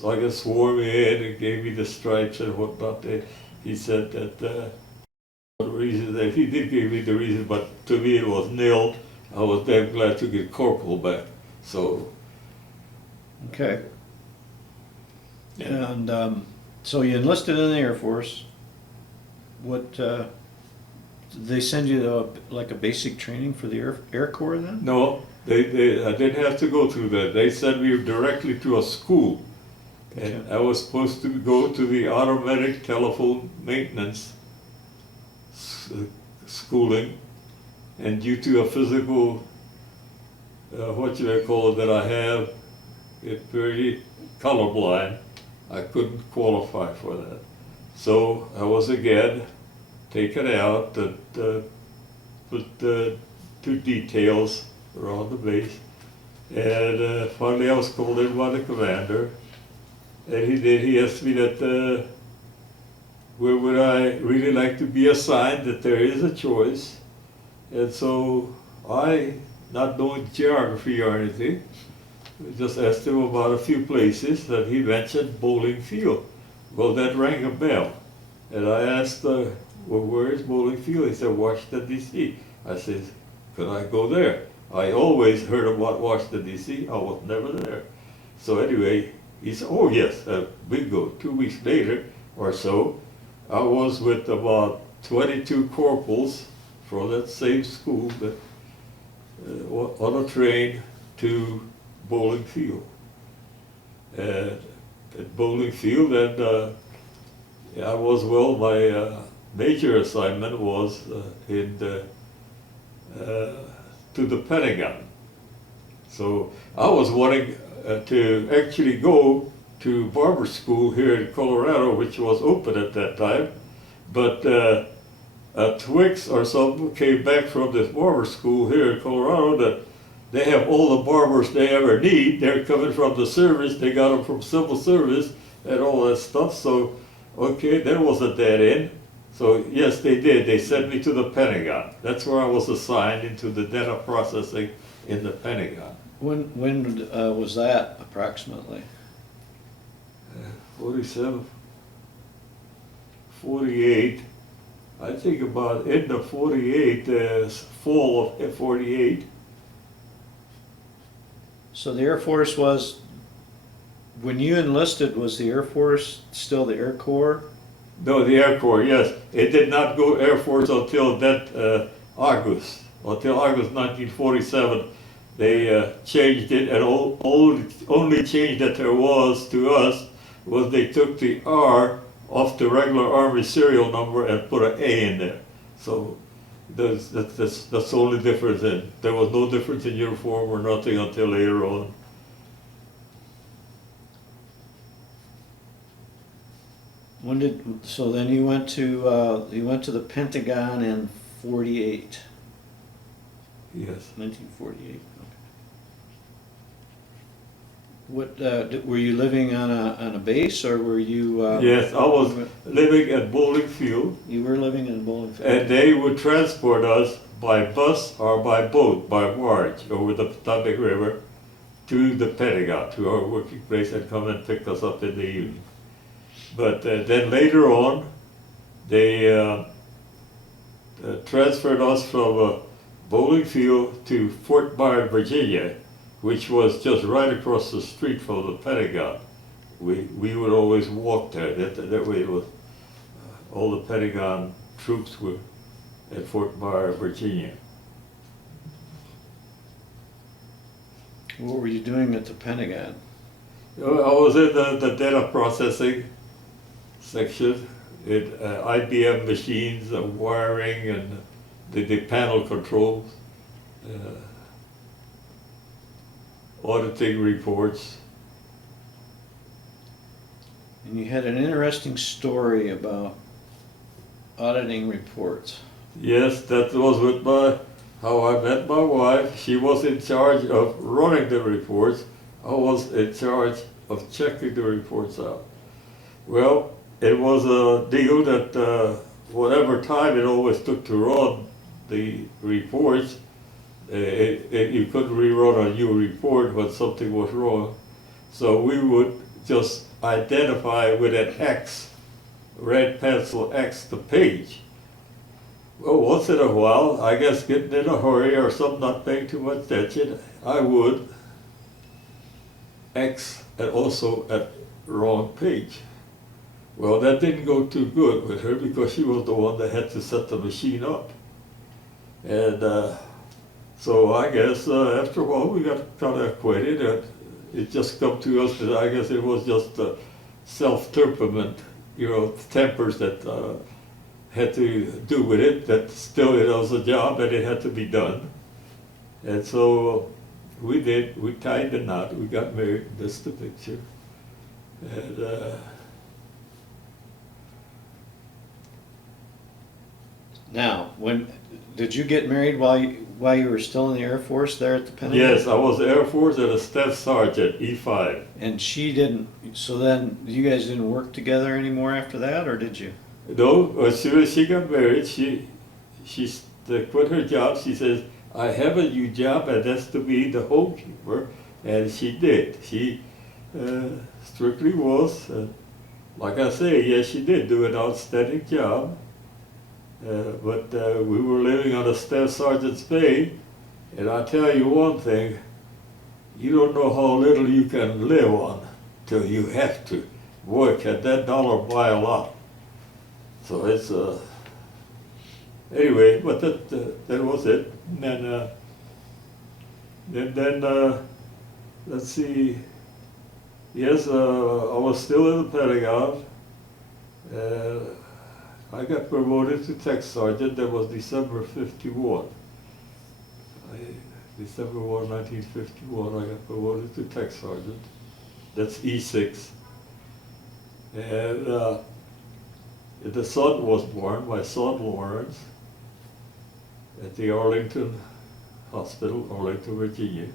I guess swore me in and gave me the stripes and whatnot. He said that the reason that he did give me the reason, but to me it was nil. I was damn glad to get corporal back. So. Okay. And so you enlisted in the Air Force. What did they send you like a basic training for the Air Corps then? No, I didn't have to go through that. They sent me directly to a school. And Okay. I was supposed to go to the automatic telephone maintenance schooling. And due to a physical, what you may call it, that I have, it's very colorblind, I couldn't qualify for that. So I was again taken out and put two details around the base. And finally I was called in by the commander. And he asked me that where would I really like to be assigned, that there is a choice. And so I, not knowing geography or anything, just asked him about a few places that he mentioned Bowling Field. Well, that rang a bell. And I asked, well, where is Bowling Field? He said, Washington, D.C. I said, could I go there? I always heard about Washington, D.C. I was never there. So anyway, he said, oh yes, bingo. 2 weeks later or so, I was with about 22 corporals from that same school that on a train to Bowling Field. And at Bowling Field, and I was, well, my major assignment was to the Pentagon. So I was wanting to actually go to barber school here in Colorado, which was open at that time, but Twix or something came back from this barber school here in Colorado that they have all the barbers they ever need. They're coming from the service. They got them from civil service and all that stuff. So, okay, there was a dead end. So yes, they did. They sent me to the Pentagon. That's where I was assigned, into the data processing in the Pentagon. When was that approximately? 47, 48. I think about end of 48, fall of 48. So the Air Force was, when you enlisted, was the Air Force still the Air Corps? No, the Air Corps, yes. It did not go Air Force until that August. Until August 1947, they changed it, and only change that there was to us was they took the R off the regular Army serial number and put an A in there. So that's the only difference. And there was no difference in uniform or nothing until later on. So then you went to the Pentagon in 48, Yes. 1948. What, were you living on a base, or were you? Yes, I was living at Bowling Field, You were living in Bowling Field. and they would transport us by bus or by boat, by barge over the Potomac River to the Pentagon, to our working place, and come and pick us up in the evening. But then later on, they transferred us from Bowling Field to Fort Bragg, Virginia, which was just right across the street from the Pentagon. We would always walk there. That way it was, all the Pentagon troops were at Fort Bragg, Virginia. What were you doing at the Pentagon? I was in the data processing section, in IBM machines, wiring, and the panel controls, auditing reports. And you had an interesting story about auditing reports. Yes, that was with how I met my wife. She was in charge of running the reports. I was in charge of checking the reports out. Well, it was a deal that whatever time it always took to run the reports, you couldn't rerun a new report when something was wrong. So we would just identify with an X, red pencil X, the page. Well, once in a while, I guess getting in a hurry or something, not paying too much attention, I would X and also at wrong page. Well, that didn't go too good with her because she was the one that had to set the machine up. And so I guess after a while we got kind of acquainted, and it just come to us that I guess it was just self-temperament, tempers that had to do with it, that still it was a job and it had to be done. And so we tied the knot, we got married, that's the picture. And Now, did you get married while you were still in the Air Force there at the Pentagon? yes, I was Air Force and a Staff Sergeant, E5. And she didn't, so then you guys didn't work together anymore after that, or did you? No, as soon as she got married, she quit her job. She says, I have a new job, and that's to be the homekeeper. And she did. She strictly was. Like I say, yes, she did do an outstanding job. But we were living on a Staff Sergeant's pay. And I'll tell you one thing, you don't know how little you can live on till you have to. Boy, can that dollar buy a lot. So it's anyway, but that was it. And then let's see. Yes, I was still in the Pentagon. I got promoted to Tech Sergeant. That was December 51. December 1, 1951. I got promoted to Tech Sergeant. That's E6. And the son was born, my son Lawrence, at the Arlington Hospital, Arlington, Virginia.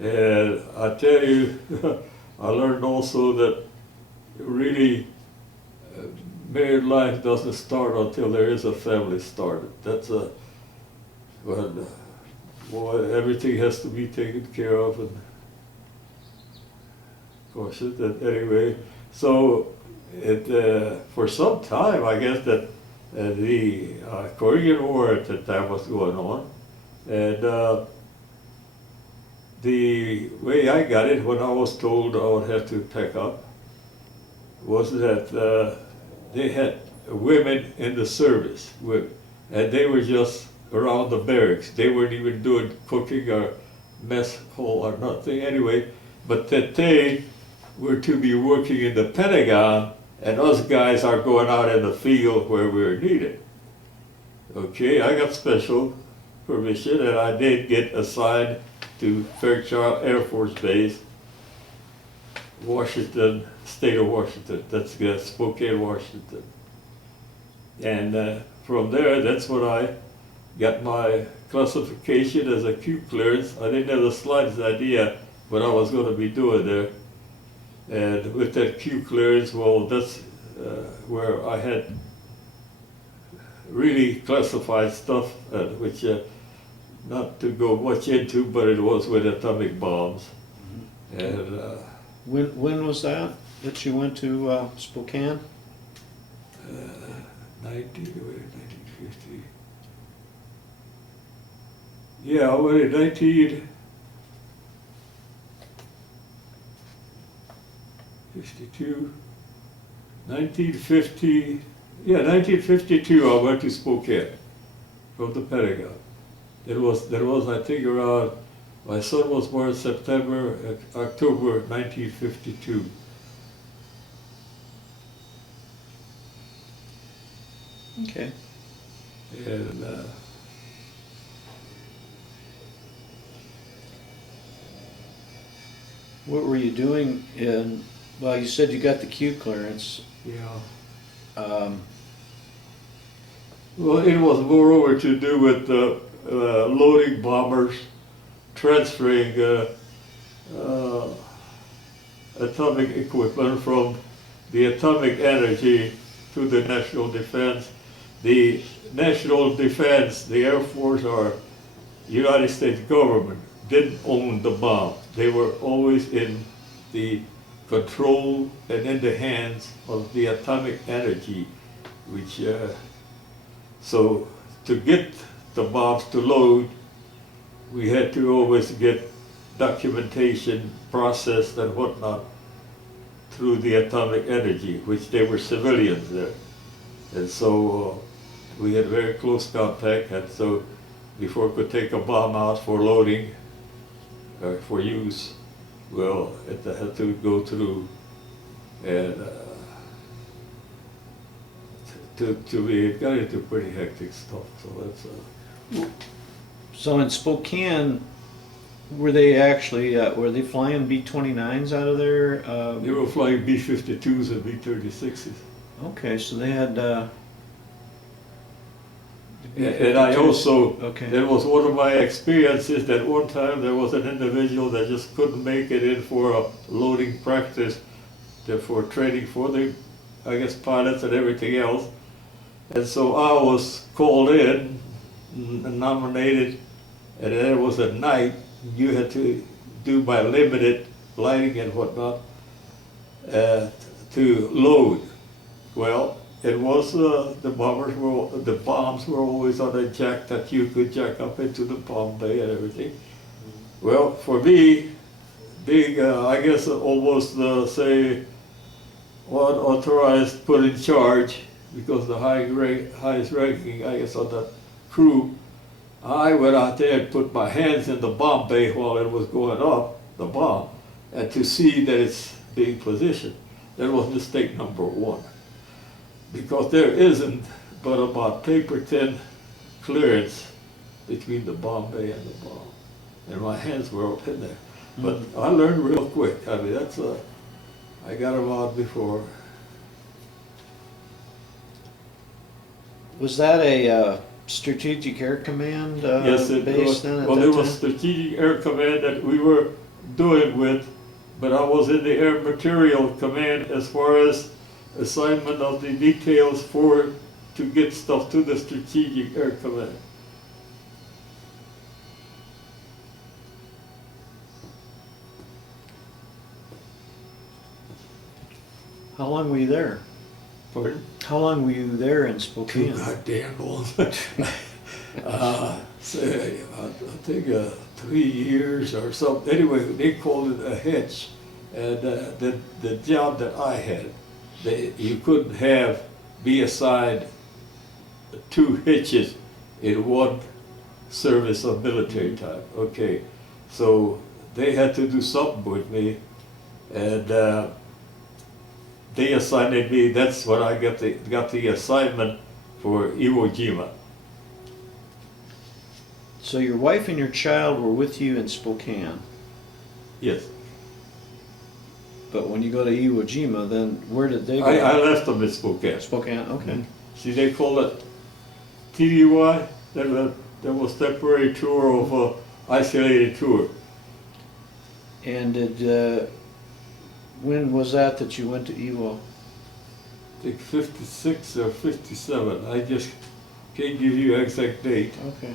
And I tell you, I learned also that really married life doesn't start until there is a family started. That's when boy, everything has to be taken care of and cautious. Anyway, so for some time, I guess that the Korean War at the time was going on, and the way I got it when I was told I would have to pack up was that they had women in the service, and they were just around the barracks. They weren't even doing cooking or mess hall or nothing anyway, but that they were to be working in the Pentagon, and us guys are going out in the field where we were needed. Okay, I got special permission, and I did get assigned to Fairchild Air Force Base, Washington, state of Washington. That's Spokane, Washington. And from there, that's when I got my classification as a Q clearance. I didn't have the slightest idea what I was going to be doing there. And with that Q clearance, well, that's where I had really classified stuff, which not to go much into, but it was with atomic bombs. And When was that you went to Spokane? 1950. Yeah, I went in 1952, yeah, 1952 I went to Spokane from the Pentagon. There was I think around, my son was born in September, October 1952. Okay. And What were you doing in, well, you said you got the Q clearance. yeah. Um, Well, it was moreover to do with loading bombers, transferring atomic equipment from the atomic energy to the national defense. The national defense, the Air Force or United States government didn't own the bomb. They were always in the control and in the hands of the atomic energy, which so to get the bombs to load, we had to always get documentation processed and whatnot through the atomic energy, which they were civilians there. And so we had very close contact, and so before we could take a bomb out for loading or for use, well, it had to go through and to be, it got into pretty hectic stuff, so that's So in Spokane, were they actually, were they flying B-29s out of there? they were flying B-52s and B-36s. Okay, so they had, the And I also, Okay. that was one of my experiences, that one time there was an individual that just couldn't make it in for a loading practice, for training for the, I guess, pilots and everything else. And so I was called in, nominated, and it was at night. You had to do by limited lighting and whatnot to load. Well, it was the bombs were always on a jack that you could jack up into the bomb bay and everything. Well, for me, being I guess almost say one authorized put in charge, because the highest ranking, I guess, on the crew, I went out there and put my hands in the bomb bay while it was going up, the bomb, and to see that it's being positioned. That was mistake number one. Because there isn't but about paper thin clearance between the bomb bay and the bomb. And my hands were up in there. But I learned real quick. I mean, that's I got them out before. Was that a Strategic Air Command Yes, it base was. then at Well, that there time? was Strategic Air Command that we were doing with, but I was in the Air Material Command as far as assignment of the details to get stuff to the Strategic Air Command. How long were you there? Pardon? How long were you there in Too Spokane? goddamn long. Say, I think 3 years or something. Anyway, they called it a hitch. And the job that I had, you couldn't be assigned 2 hitches in one service of military time. Okay, so they had to do something with me, and they assigned me. That's when I got the assignment for Iwo Jima. So your wife and your child were with you in Spokane, Yes, but when you go to Iwo Jima, then where did they go? I left them in Spokane. Spokane, okay. See, they call it TDY. That was temporary tour of isolated tour. And when was that you went to Iwo? I think 56 or 57. I just can't give you an exact date. Okay.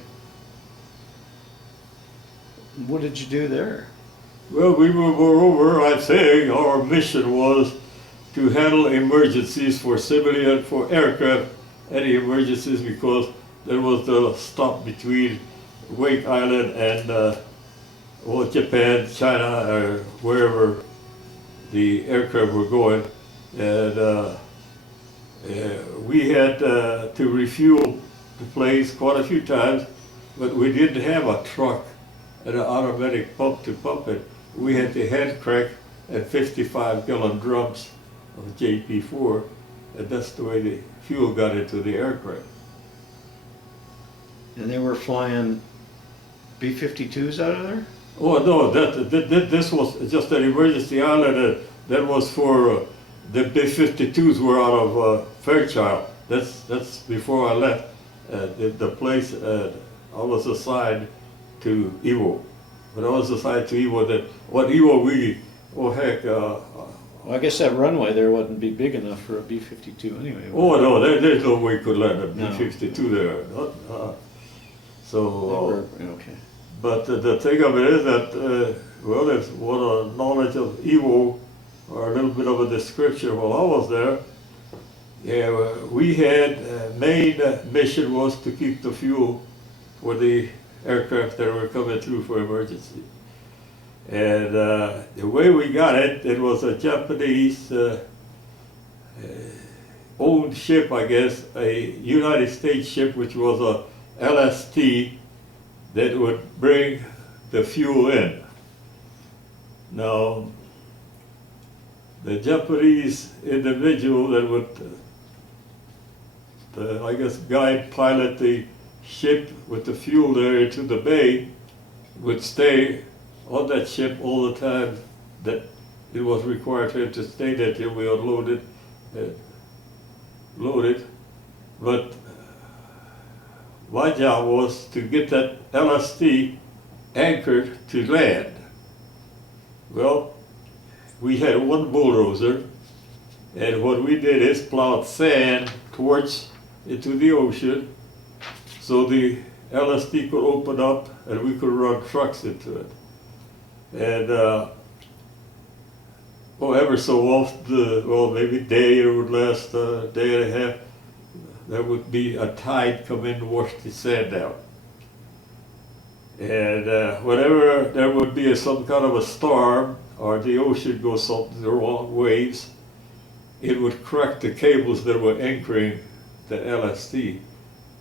What did you do there? Well, we were moreover, I'd say, our mission was to handle emergencies for civilian, for aircraft, any emergencies, because there was the stop between Wake Island and Japan, China, or wherever the aircraft were going. And we had to refuel the place quite a few times, but we didn't have a truck and an automatic pump to pump it. We had to hand crank at 55-gallon drums of JP4, and that's the way the fuel got into the aircraft. And they were flying B-52s out of there? Oh no, this was just an emergency island. That was for the B-52s were out of Fairchild. That's before I left. The place I was assigned to Iwo. When I was assigned to Iwo, Well, I guess that runway there wouldn't be big enough for a B-52 anyway. Oh no, there's no way you could land a No. B-52 there. So, Okay. but the thing of it is that, well, there's one knowledge of Iwo, or a little bit of a description while I was there. Yeah, we had, main mission was to keep the fuel for the aircraft that were coming through for emergency. And the way we got it, it was a Japanese owned ship, I guess, a United States ship, which was a LST that would bring the fuel in. Now, the Japanese individual that would, I guess, guide, pilot the ship with the fuel there into the bay, would stay on that ship all the time that it was required for him to stay there till we unloaded, loaded. But my job was to get that LST anchored to land. Well, we had one bulldozer, and what we did is plowed sand towards into the ocean so the LST could open up and we could run trucks into it. And ever so often, well, maybe a day, it would last a day and a half, there would be a tide come in to wash the sand out. And whenever there would be some kind of a storm or the ocean goes something the wrong waves, it would crack the cables that were anchoring the LST,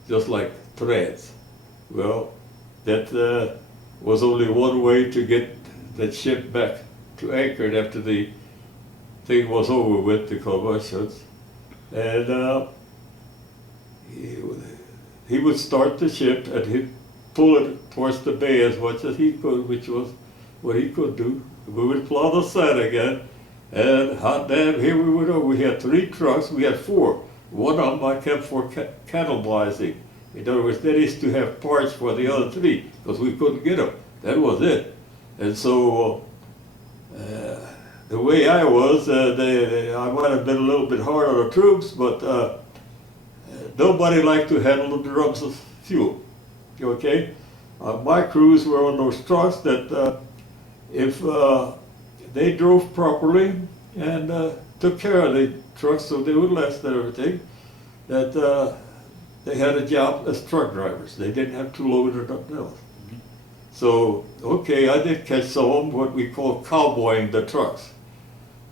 just like threads. Well, that was only one way to get that ship back to anchored after the thing was over with, the combustions. And he would start the ship and he'd pull it towards the bay as much as he could, which was what he could do. We would plow the sand again, and hot damn, here we would go. We had 3 trucks, we had 4. One of them I kept for cannibalizing. In other words, that is to have parts for the other 3, because we couldn't get them. That was it. And so, the way I was, I might have been a little bit hard on the troops, but nobody liked to handle the drums of fuel. Okay? My crews were on those trucks that if they drove properly and took care of the trucks so they would last and everything, that they had a job as truck drivers. They didn't have to load or nothing else. So, okay, I did catch some of them, what we call cowboying the trucks.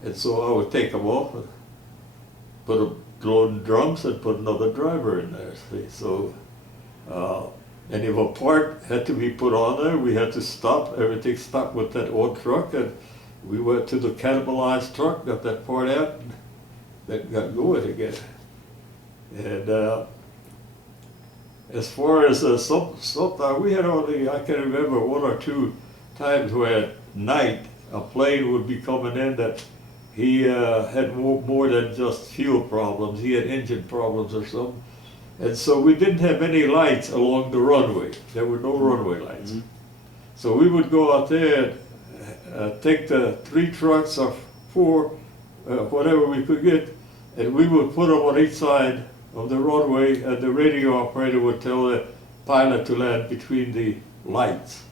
And so I would take them off, and put them loading drums and put another driver in there, see. So, and if a part had to be put on there, we had to stop, everything stopped with that old truck, and we went to the cannibalized truck, got that part out, and then got going again. And as far as sometimes we had only, I can remember 1 or 2 times where at night a plane would be coming in that he had more than just fuel problems. He had engine problems or something. And so we didn't have any lights along the runway. There were no runway lights. Mm-hmm. So we would go out there and take the 3 trucks or 4, whatever we could get, and we would put them on each side of the runway, and the radio operator would tell the pilot to land between the lights.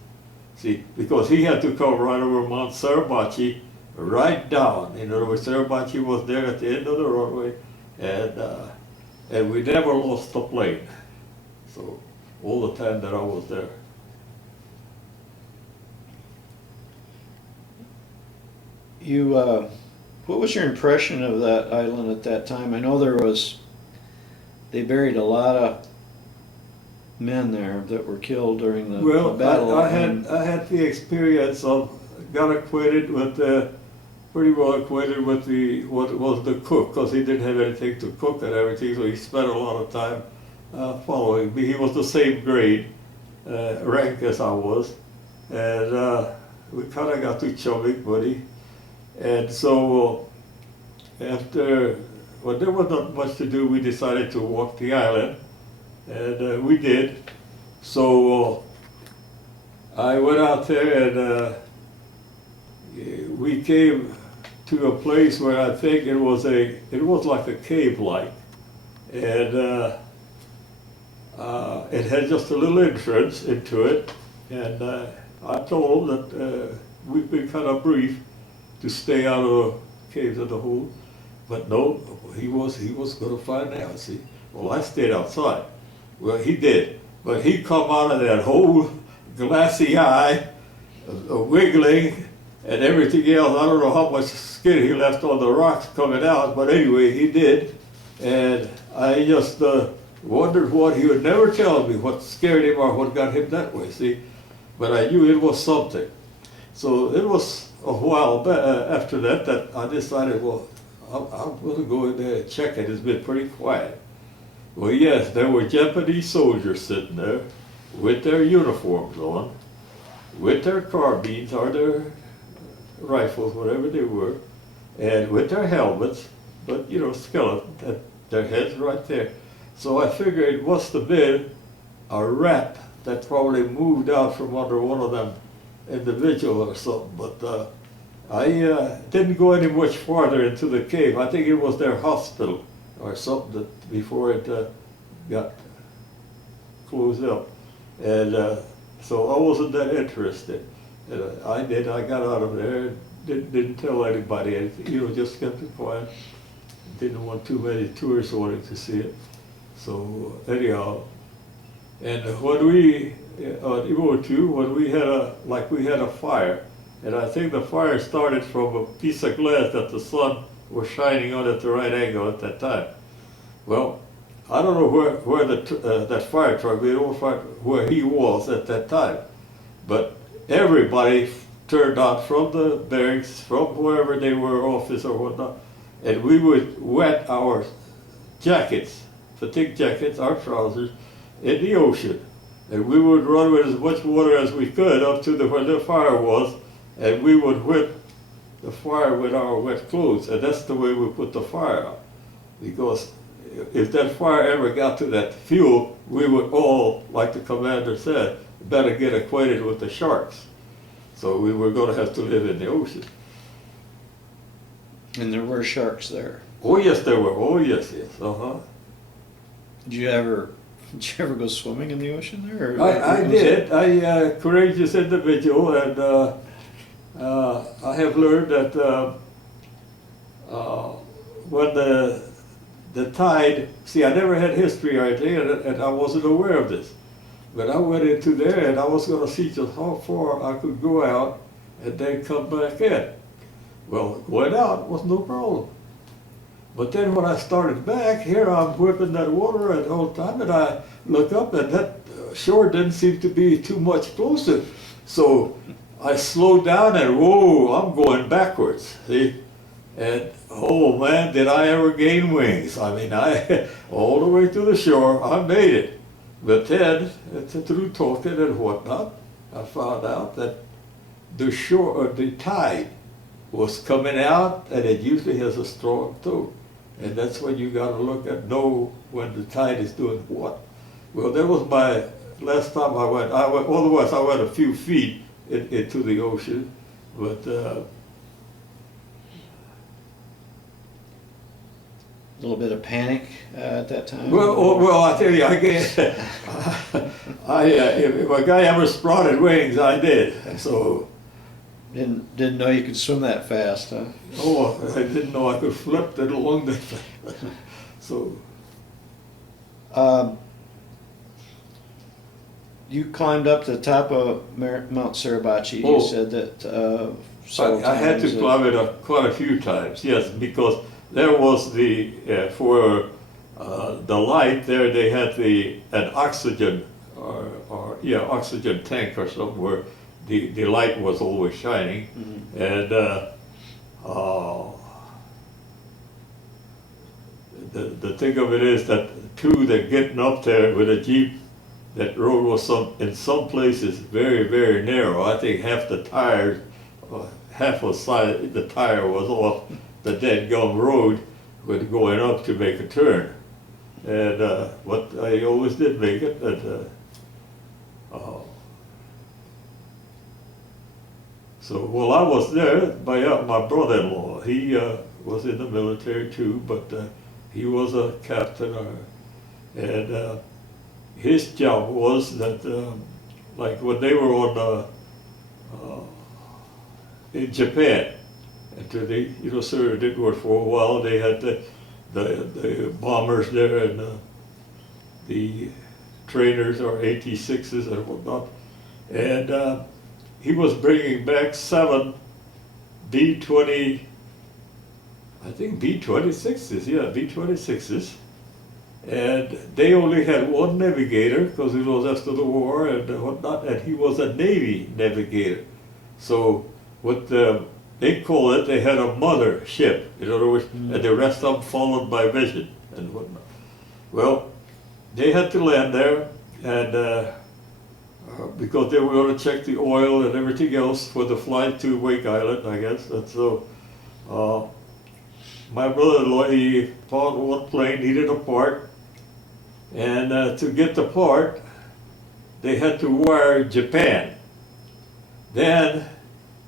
See, because he had to come right over Mount Suribachi, right down. In other words, Suribachi was there at the end of the runway, and we never lost the plane. So all the time that I was there. You, what was your impression of that island at that time? I know they buried a lot of men there that were killed during the battle. I had the experience of, got acquainted with pretty well acquainted with what was the cook, because he didn't have anything to cook and everything, so he spent a lot of time following me. He was the same grade, rank as I was, and we kind of got to chumming, buddy. And so after, well, there was not much to do, we decided to walk the island, and we did. So I went out there, and we came to a place where I think it was like a cave-like, and it had just a little entrance into it, and I told him that we've been kind of brief to stay out of the caves of the hole, but no, he was going to find out. See, well, I stayed outside. Well, he did, but he come out of that whole glassy eye, wiggling, and everything else. I don't know how much skin he left on the rocks coming out, but anyway, he did. And I just wondered what he would never tell me, what scared him or what got him that way, see? But I knew it was something. So it was a while after that I decided, well, I'm going to go in there and check it. It's been pretty quiet. Well, yes, there were Japanese soldiers sitting there with their uniforms on, with their carbines or their rifles, whatever they were, and with their helmets, but you know, skeleton, their heads right there. So I figured it must have been a rat that probably moved out from under one of them individuals or something, but I didn't go any much farther into the cave. I think it was their hospital or something before it got closed up, and so I wasn't that interested. And I got out of there, didn't tell anybody anything, you know, just kept it quiet. Didn't want too many tourists wanting to see it. So anyhow, and when we, on Iwo 2, when we had a fire, and I think the fire started from a piece of glass that the sun was shining on at the right angle at that time. Well, I don't know where that fire truck, where he was at that time, but everybody turned out from the barracks, from wherever they were, office or whatnot, and we would wet our jackets, fatigue jackets, our trousers, in the ocean. And we would run with as much water as we could up to where the fire was, and we would whip the fire with our wet clothes, and that's the way we put the fire out. Because if that fire ever got to that fuel, we would all, like the commander said, better get acquainted with the sharks. So we were going to have to live in the ocean. And there were sharks there. Oh yes, there were. Oh yes, yes. Uh-huh. Did you ever go swimming in the ocean there? I did. I courageous individual, and I have learned that when the tide, see, I never had history right there, and I wasn't aware of this. But I went into there and I was going to see just how far I could go out and then come back in. Well, going out was no problem. But then when I started back, here I'm whipping that water at the whole time, and I look up and that shore didn't seem to be too much closer. So I slowed down and whoa, I'm going backwards, see? And oh man, did I ever gain wings. I mean, all the way to the shore, I made it. But then, through talking and whatnot, I found out that the shore, or the tide, was coming out, and it usually has a strong toe. And that's when you got to look at, know when the tide is doing what. Well, that was my last time I went. Otherwise, I went a few feet into the ocean, but A little bit of panic at that time? well, I tell you, I guess if a guy ever sprouted wings, I did. So, Didn't know you could swim that fast, huh? oh, I didn't know I could flip that along the. So, You climbed up to the top of Mount Suribachi. You Oh. said that several I had to times. climb it quite a few times, yes, because there was for the light there, they had an oxygen oxygen tank or something where the light was always shining. Mhm. And the thing of it is that too, that getting up there with a Jeep, that road was in some places very, very narrow. I think half the tires, half of the tire was off the dead gum road with going up to make a turn. And but I always did make it. And, so while I was there, my brother-in-law, he was in the military too, but he was a captain, and his job was that, like when they were on in Japan, after they, served it for a while, they had the bombers there and the trainers or AT-6s and whatnot, and he was bringing back 7 B-20, I think B-26s, yeah, B-26s. And they only had one navigator because it was after the war and whatnot, and he was a Navy navigator. So what they call it, they had a mother ship, in other words, and the rest of them followed by vision and whatnot. Well, they had to land there, and because they were going to check the oil and everything else for the flight to Wake Island, I guess. And so my brother-in-law, he found one plane, needed a part, and to get the part, they had to wire Japan. Then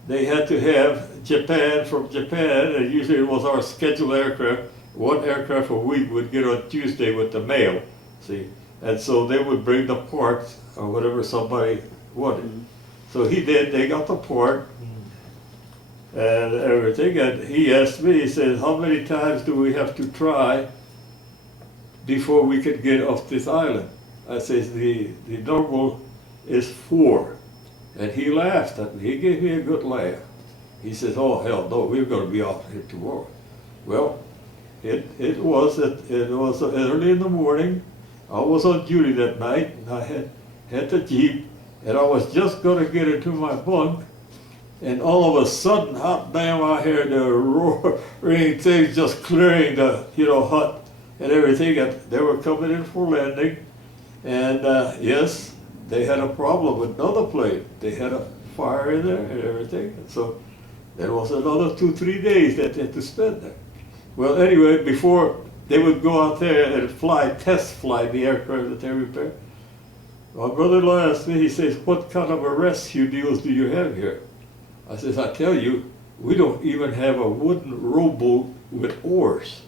they had to have Japan from Japan, and usually it was our scheduled aircraft. One aircraft a week would get on Tuesday with the mail, see? And so they would bring the parts or whatever somebody wanted. So he did, they got the part and everything, and he asked me, he said, how many times do we have to try before we could get off this island? I said, the normal is 4. And he laughed at me, he gave me a good laugh. He says, oh hell no, we're going to be off here tomorrow. Well, it was early in the morning. I was on duty that night, and I had the Jeep, and I was just going to get into my bunk, and all of a sudden, hot damn, I heard the roaring things just clearing the, hut and everything, and they were coming in for landing, and yes, they had a problem with another plane. They had a fire in there and everything, and so there was another 2-3 days that they had to spend there. Well, anyway, before they would go out there and test fly the aircraft that they repaired, my brother-in-law asked me, he says, what kind of a rescue deals do you have here? I says, I tell you, we don't even have a wooden rowboat with oars.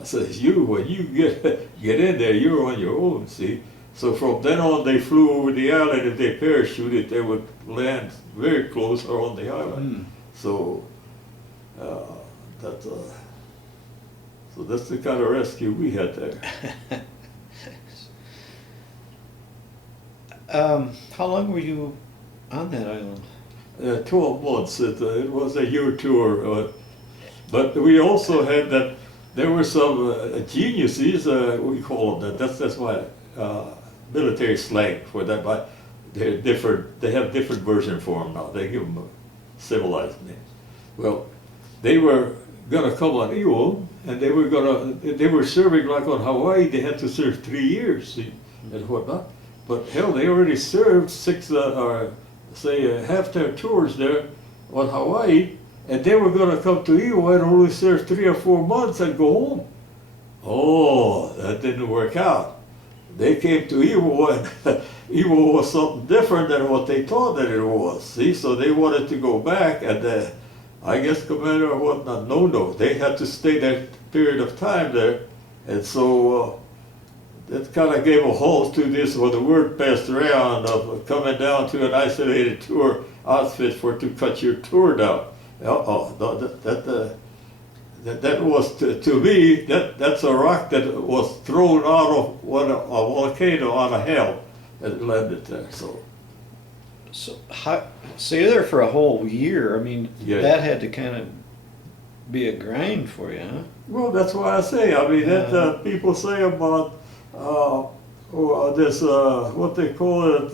I says, when you get in there, you're on your own, see? So from then on, they flew over the island. If they parachuted, they would land very close or on the island. So So that's the kind of rescue we had there. How long were you on that island? 12 months. It was a year tour. But we also had that, there were some geniuses, we call them that. That's my military slang for that. But they're different. They have different version for them now. They give them civilized names. Well, they were gonna come on Iwo, and they were serving like on Hawaii. They had to serve 3 years, see, and whatnot. But hell, they already served 6 or say half their tours there on Hawaii, and they were gonna come to Iwo and only serve 3 or 4 months and go home. Oh, that didn't work out. They came to Iwo, and Iwo was something different than what they thought that it was. See, so they wanted to go back, and I guess commander or whatnot, no, they had to stay that period of time there, and so that kind of gave a halt to this. Well, the word passed around of coming down to an isolated tour outfit for to cut your tour down. That was to me, that's a rock that was thrown out of a volcano on a hill and landed there. So you're there for a whole year. I mean, Yeah. that had to kind of be a grind for you, huh? Well, that's why I say. I mean, that people say about this what they call it.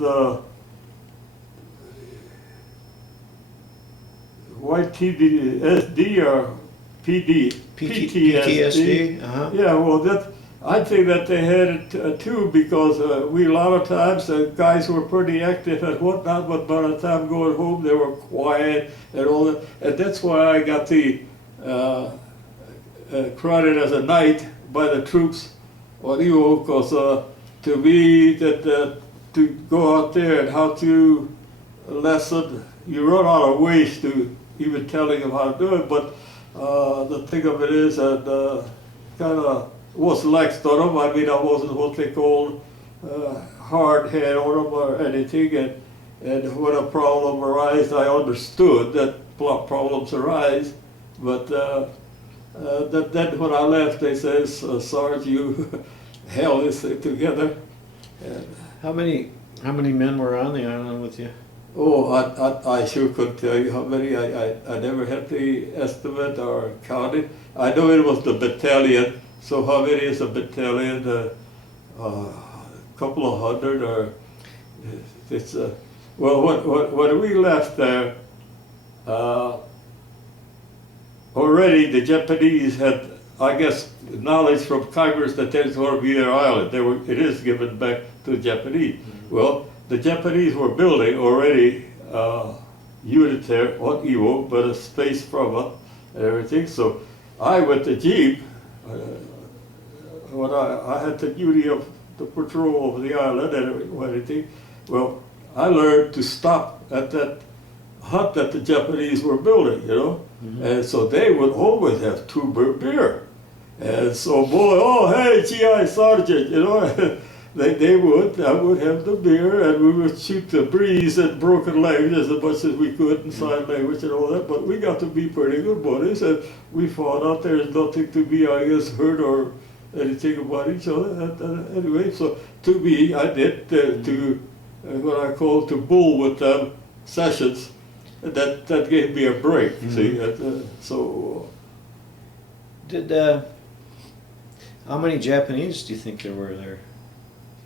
YTD or PTSD. Uh-huh. Yeah, well, I think that they had it too, because we a lot of times guys were pretty active and whatnot, but by the time going home they were quiet and all that, and that's why I got the crowded as a knight by the troops on Iwo, because to me that to go out there and how to lesson, you run out of ways to even telling them how to do it, but the thing of it is that kind of was laxed on them. I mean, I wasn't what they call hard head on them or anything, and when a problem arises, I understood that problems arise, but then when I left, they says, Sarge, you held this thing together. And How many men were on the island with you? oh, I sure couldn't tell you how many. I never had the estimate or counted. I know it was the battalion. So how many is a battalion? A couple of hundred, or it's well. When we left there, already the Japanese had, I guess, knowledge from Congress that there's going to be their island. It is given back to the Japanese. Mm-hmm. Well, the Japanese were building already unit there on Iwo, but a space from it and everything. So I went to Jeep. When I had the duty of the patrol of the island and everything, well, I learned to stop at that hut that the Japanese were building, you know, mm-hmm. And so they would always have 2 beer, and so boy, oh hey GI Sergeant, you know, I would have the beer, and we would shoot the breeze and broken language as much as we could in sign language and all that, but we got to be pretty good buddies, and we found out there's nothing to be, I guess, hurt or anything about each other. Anyway, so to me, I did what I call to bull with them sessions. That gave me a break. Mm-hmm. See, so. How many Japanese do you think there were there?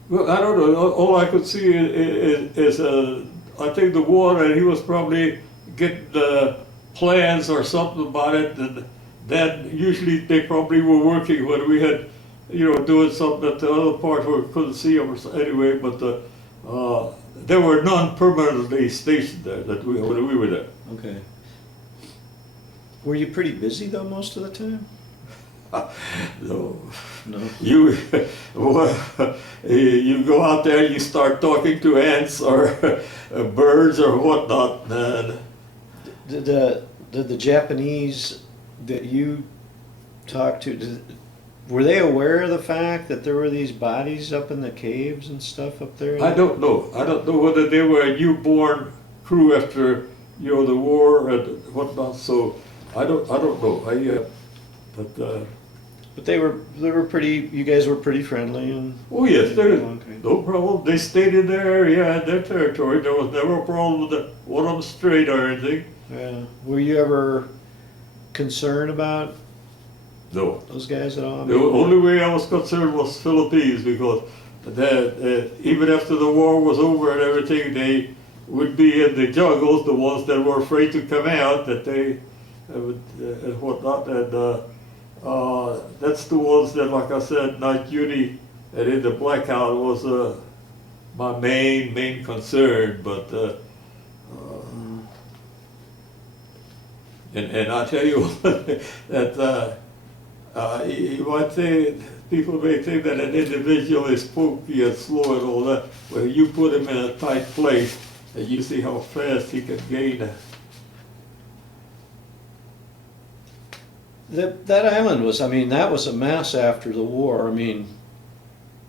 Well, I don't know. All I could see is I think the one, and he was probably getting plans or something about it, and then usually they probably were working when we had, you know, doing something at the other part where we couldn't see them or so, anyway, but there were none permanently stationed there when we were there. Okay. Were you pretty busy though most of the time? No. No. You go out there, you start talking to ants or birds or whatnot. And Did the Japanese that you talked to, were they aware of the fact that there were these bodies up in the caves and stuff up there? I don't know. I don't know whether they were a newborn crew after, you know, the war and whatnot. So I don't know. But they were pretty. You guys were pretty friendly, and Oh yes, there is okay. no problem. They stayed in their area and their territory. There was never a problem with one of them straight or anything. Yeah. Were you ever concerned about No. those guys at all? I The mean, only way I was concerned was Philippines, because even after the war was over and everything, they would be in the jungles, the ones that were afraid to come out, that they would, and whatnot. And that's the ones that, like I said, night duty and in the blackout was my main concern. But and I tell you that. You might say, people may think that an individual is spooky and slow and all that. Well, you put him in a tight place, and you see how fast he can gain. that island was. I mean, that was a mess after the war. I mean,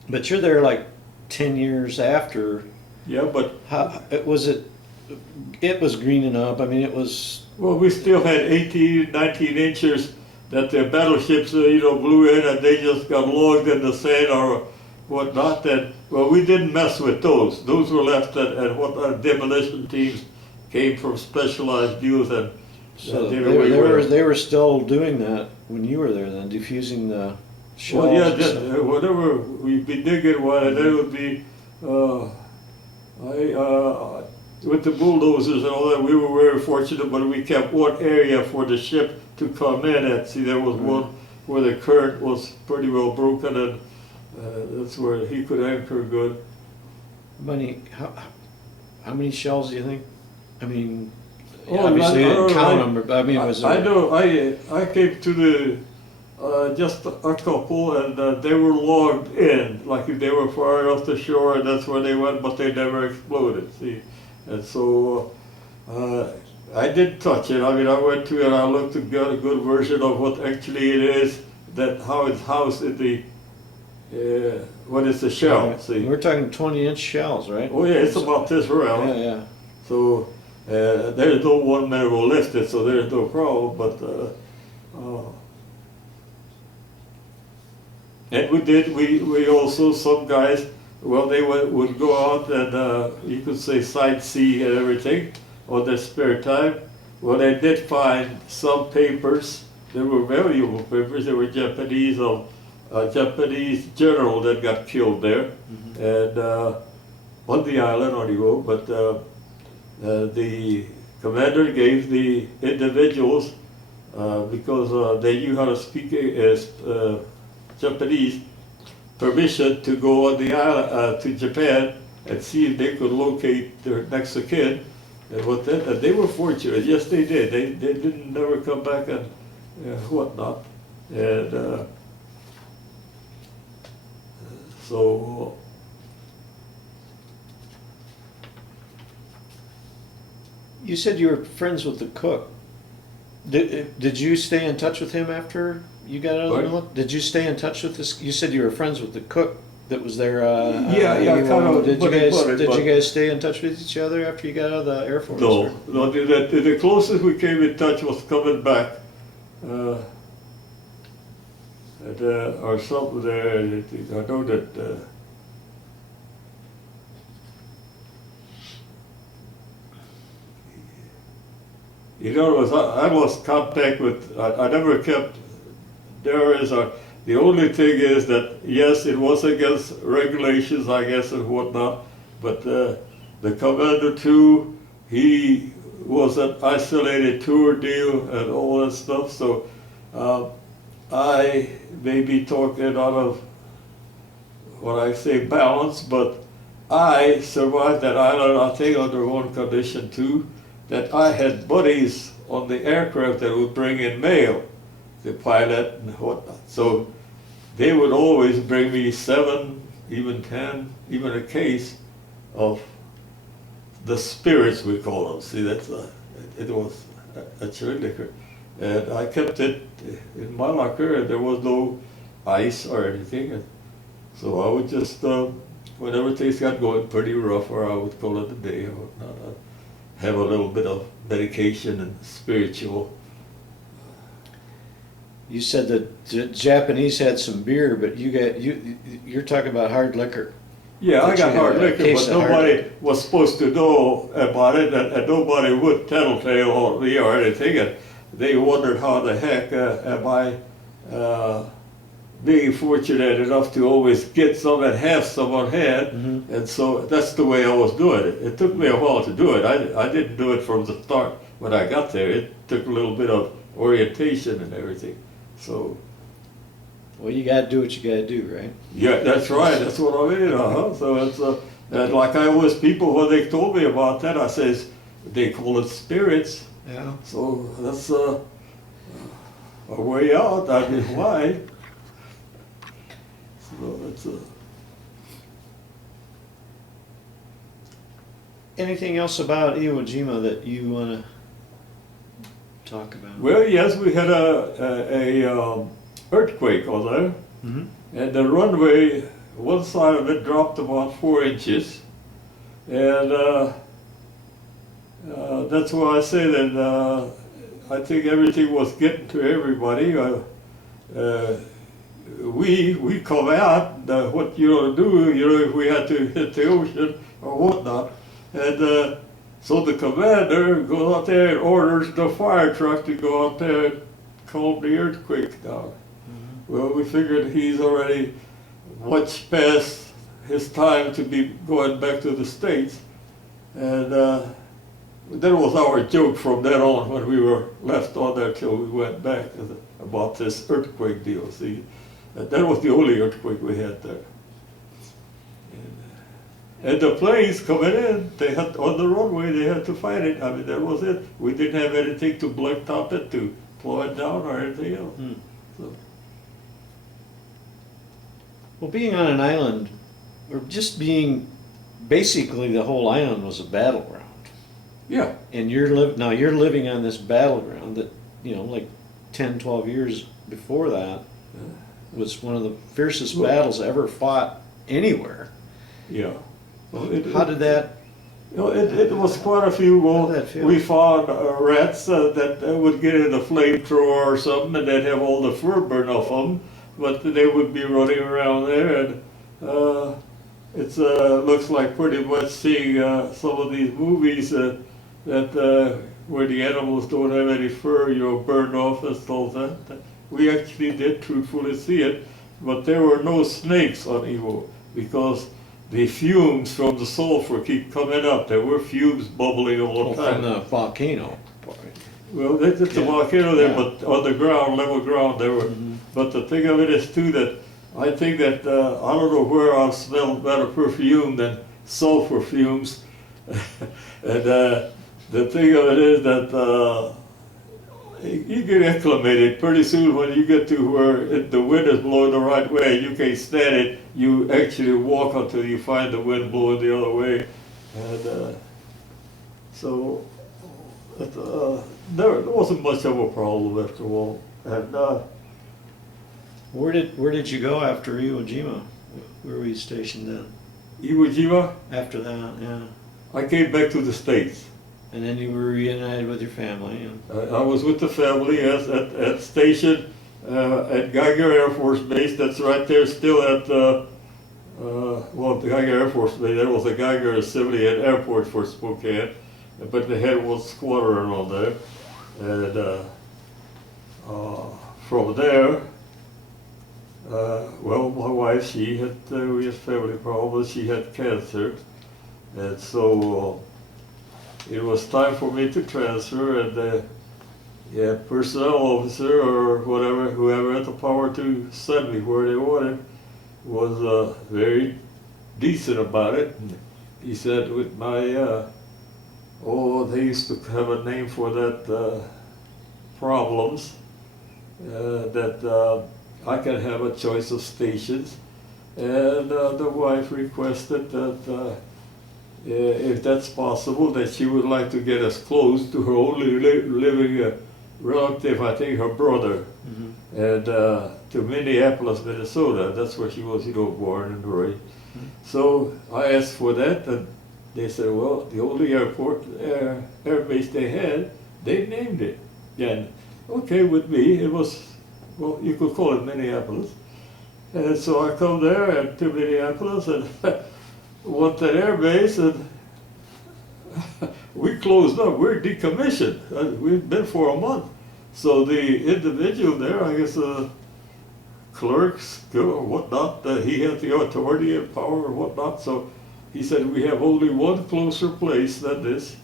but you're there like 10 years after. Yeah, but How was it? It was greening up. I mean, it was. well, we still had 18, 19 inches that the battleships, blew in, and they just got logged in the sand or whatnot. That well, we didn't mess with those. Those were left at what our demolition teams came from specialized deals, and So they they were still doing that when you were there, then diffusing the shells. well, yeah, and stuff. whatever we'd be digging, and there would be, with the bulldozers and all that, we were very fortunate, but we kept one area for the ship to come in at. See, there was one where the current was pretty well broken, and that's where he could anchor good. How many shells do you think? I mean, Oh, obviously you didn't count I- them, but I mean, was I it? know, I came to the, just a couple, and they were logged in, like if they were far off the shore, and that's where they went, but they never exploded, see. And so, I did touch it. I mean, I went to it and I looked to get a good version of what actually it is, that how it's housed in the, what is the shell, see. We're talking 20-inch shells, right? Oh yeah, it's about this round. Yeah, yeah. So there's no one man will lift it, so there's no problem. But and we also, some guys, well, they would go out and you could say sightsee and everything on their spare time. Well, they did find some papers. They were valuable papers. They were Japanese of a Japanese general that got killed there, and on the island on the road. But the commander gave the individuals, because they knew how to speak Japanese, permission to go on the island to Japan and see if they could locate their next of kin. And they were fortunate. Yes, they did. They didn't never come back and whatnot. And so. You said you were friends with the cook. Did you stay in touch with him after you got out of the What? military? Did you stay in touch with this? You said you were friends with the cook that was there. Yeah, kind of, Did you but it- guys but it- did but- you guys stay in touch with each other after you got out of the Air Force? No, or- no. The closest we came in touch was coming back, or something there. I know that. I lost contact with. I never kept. There is a. The only thing is that yes, it was against regulations, I guess, and whatnot. But the commander too, he was an isolated tour deal and all that stuff. So I may be talking out of what I say balance, but I survived that island, I think, under one condition too, that I had buddies on the aircraft that would bring in mail, the pilot and whatnot. So they would always bring me 7, even 10, even a case of the spirits, we call them. See, it was a cherry liquor. And I kept it in my locker, and there was no ice or anything. And so I would just, whenever things got going pretty rough, or I would call it a day or whatnot, I'd have a little bit of medication and spiritual. You said that the Japanese had some beer, but you're talking about hard liquor. Yeah, I But got you hard had a liquor, case but of hard nobody liquor. was supposed to know about it, and nobody would tattletale on me or anything, and they wondered how the heck am I being fortunate enough to always get some and have some on hand, and so that's the way I was doing it. It took me a while to do it. I didn't do it from the start when I got there. It took a little bit of orientation and everything. So, Well, you gotta do what you gotta do, right? yeah, that's right. That's what I mean. So it's and like I always people when they told me about that, I says they call it spirits. Yeah. So that's a way out. I mean, why? So it's Anything else about Iwo Jima that you wanna talk about? well, yes, we had a earthquake on there, and the runway, one side of it dropped about 4 inches, and that's why I say that I think everything was getting to everybody. We come out, what you ought to do, if we had to hit the ocean or whatnot, and so the commander goes out there and orders the fire truck to go out there and calm the earthquake down. Well, we figured he's already much past his time to be going back to the States, and that was our joke from then on when we were left on there till we went back about this earthquake deal. See, that was the only earthquake we had there. And the planes coming in, they had on the runway, they had to fight it. I mean, that was it. We didn't have anything to blacktop it, to blow it down or anything else. So, Well, being on an island, or just being, basically the whole island was a battleground. yeah, And you're living on this battleground that, like 10, 12 years before that was one of the fiercest battles ever fought anywhere. yeah. Well, How did that, it was quite a few. Well, How did that feel? we found rats that would get in a flamethrower or something, and they'd have all the fur burned off them, but they would be running around there, and it looks like pretty much seeing some of these movies that where the animals don't have any fur, burned off and stuff. That we actually did truthfully see it, but there were no snakes on Iwo because the fumes from the sulfur keep coming up. There were fumes bubbling all the time. from the volcano? Well, it's a volcano there, Yeah. but on the ground, level ground, there were. But the thing of it is too that I think that I don't know where I've smelled better perfume than sulfur fumes, and the thing of it is that you get acclimated pretty soon when you get to where the wind is blowing the right way. You can't stand it. You actually walk until you find the wind blowing the other way, and so there wasn't much of a problem after all. And Where did you go after Iwo Jima? Where were you stationed then? Iwo Jima, After that, yeah. I came back to the States. And then you were reunited with your family. And I was with the family at station at Geiger Air Force Base. That's right there, still at the Geiger Air Force Base. There was a Geiger Assembly at Airport for Spokane, but they had one squadron on there. And from there, my wife, we had family problems. She had cancer, and so it was time for me to transfer, and personnel officer or whatever, whoever had the power to send me where they wanted, was very decent about it. And he said with my, they used to have a name for that, problems, that I can have a choice of stations. And the wife requested that if that's possible, that she would like to get us close to her only living relative, I think her brother, and to Minneapolis, Minnesota. That's where she was, born and raised. So I asked for that, and they said, well, the only air base they had, they named it. And okay, with me, it was well, you could call it Minneapolis. And so I come there and to Minneapolis and went to air base, and we closed up. We're decommissioned. We've been for a month. So the individual there, I guess, clerks or whatnot, he had the authority and power and whatnot. So he said, we have only one closer place than this,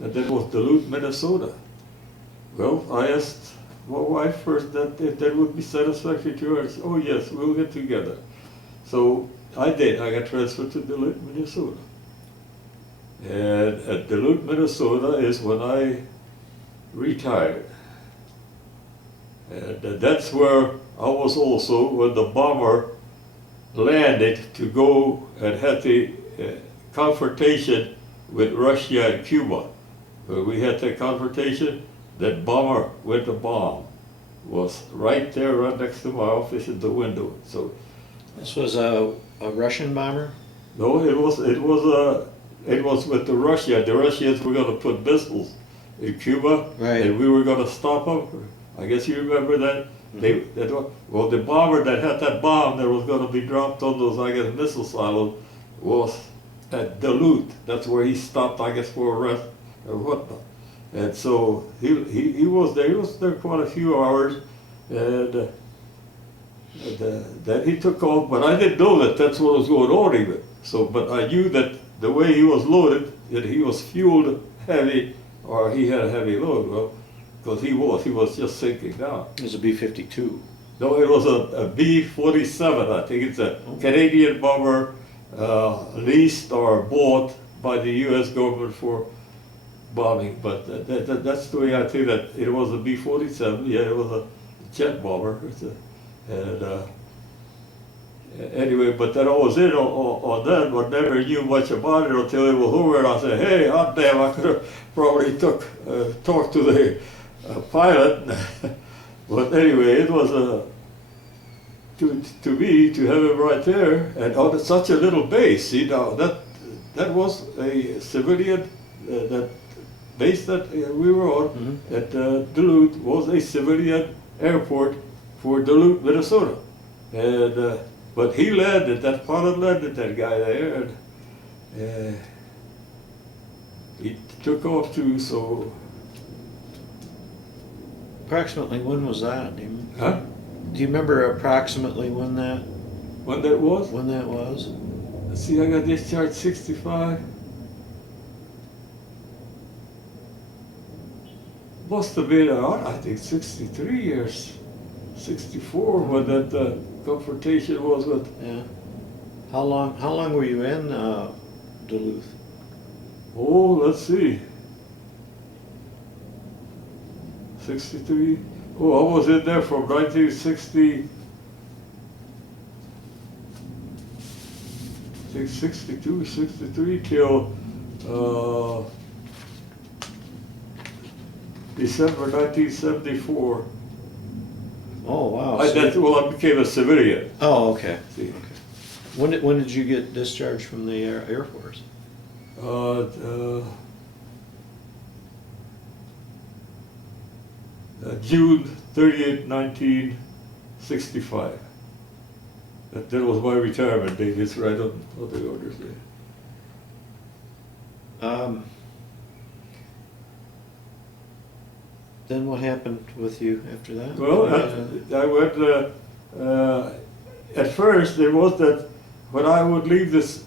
and that was Duluth, Minnesota. Well, I asked my wife first that if that would be satisfactory to her. I said, oh yes, we'll get together. So I did. I got transferred to Duluth, Minnesota. And at Duluth, Minnesota is when I retired. And that's where I was also when the bomber landed to go and had the confrontation with Russia and Cuba. When we had that confrontation, that bomber with the bomb was right there, right next to my office in the window. So This was a Russian bomber? no, it was with the Russia. The Russians were going to put missiles in Cuba, Right. and we were going to stop them. I guess you remember that. Well, the bomber that had that bomb that was going to be dropped on those, I guess, missile silos was at Duluth. That's where he stopped, I guess, for a rest or whatnot. And so he was there. He was there quite a few hours, and then he took off. But I didn't know that that's what was going on even. So, but I knew that the way he was loaded, that he was fueled heavy, or he had a heavy load. Well, because he was just sinking down. It was a B-52. No, it was a B-47. I think it's a Canadian bomber leased or bought by the U.S. government for bombing. But that's the way I think that it was a B-47. Yeah, it was a jet bomber. Anyway, but then I was in on that, but never knew much about it until it was over. And I said, hey, hot damn, I could have probably talked to the pilot. But anyway, it was to me, to have him right there, and on such a little base. See, now that was a civilian, that base that we were on at Duluth was a civilian airport for Duluth, Minnesota. And but he landed, that pilot landed that guy there, and he took off too. So Approximately when was that? Do you remember approximately when that when that was? Let's see, I got discharged 65. Must have been around, I think, 63 years, 64 when that confrontation was with. Yeah. How long were you in Duluth? Oh, let's see. 63. Oh, I was in there from 1960. I think 62, 63 till December 1974. Oh wow. I became a civilian. Oh okay. See. Okay. When did you get discharged from the Air Force? June 30th, 1965. That was my retirement date. It's right on the orders there. Then what happened with you after that? Well, I went, at first it was that when I would leave this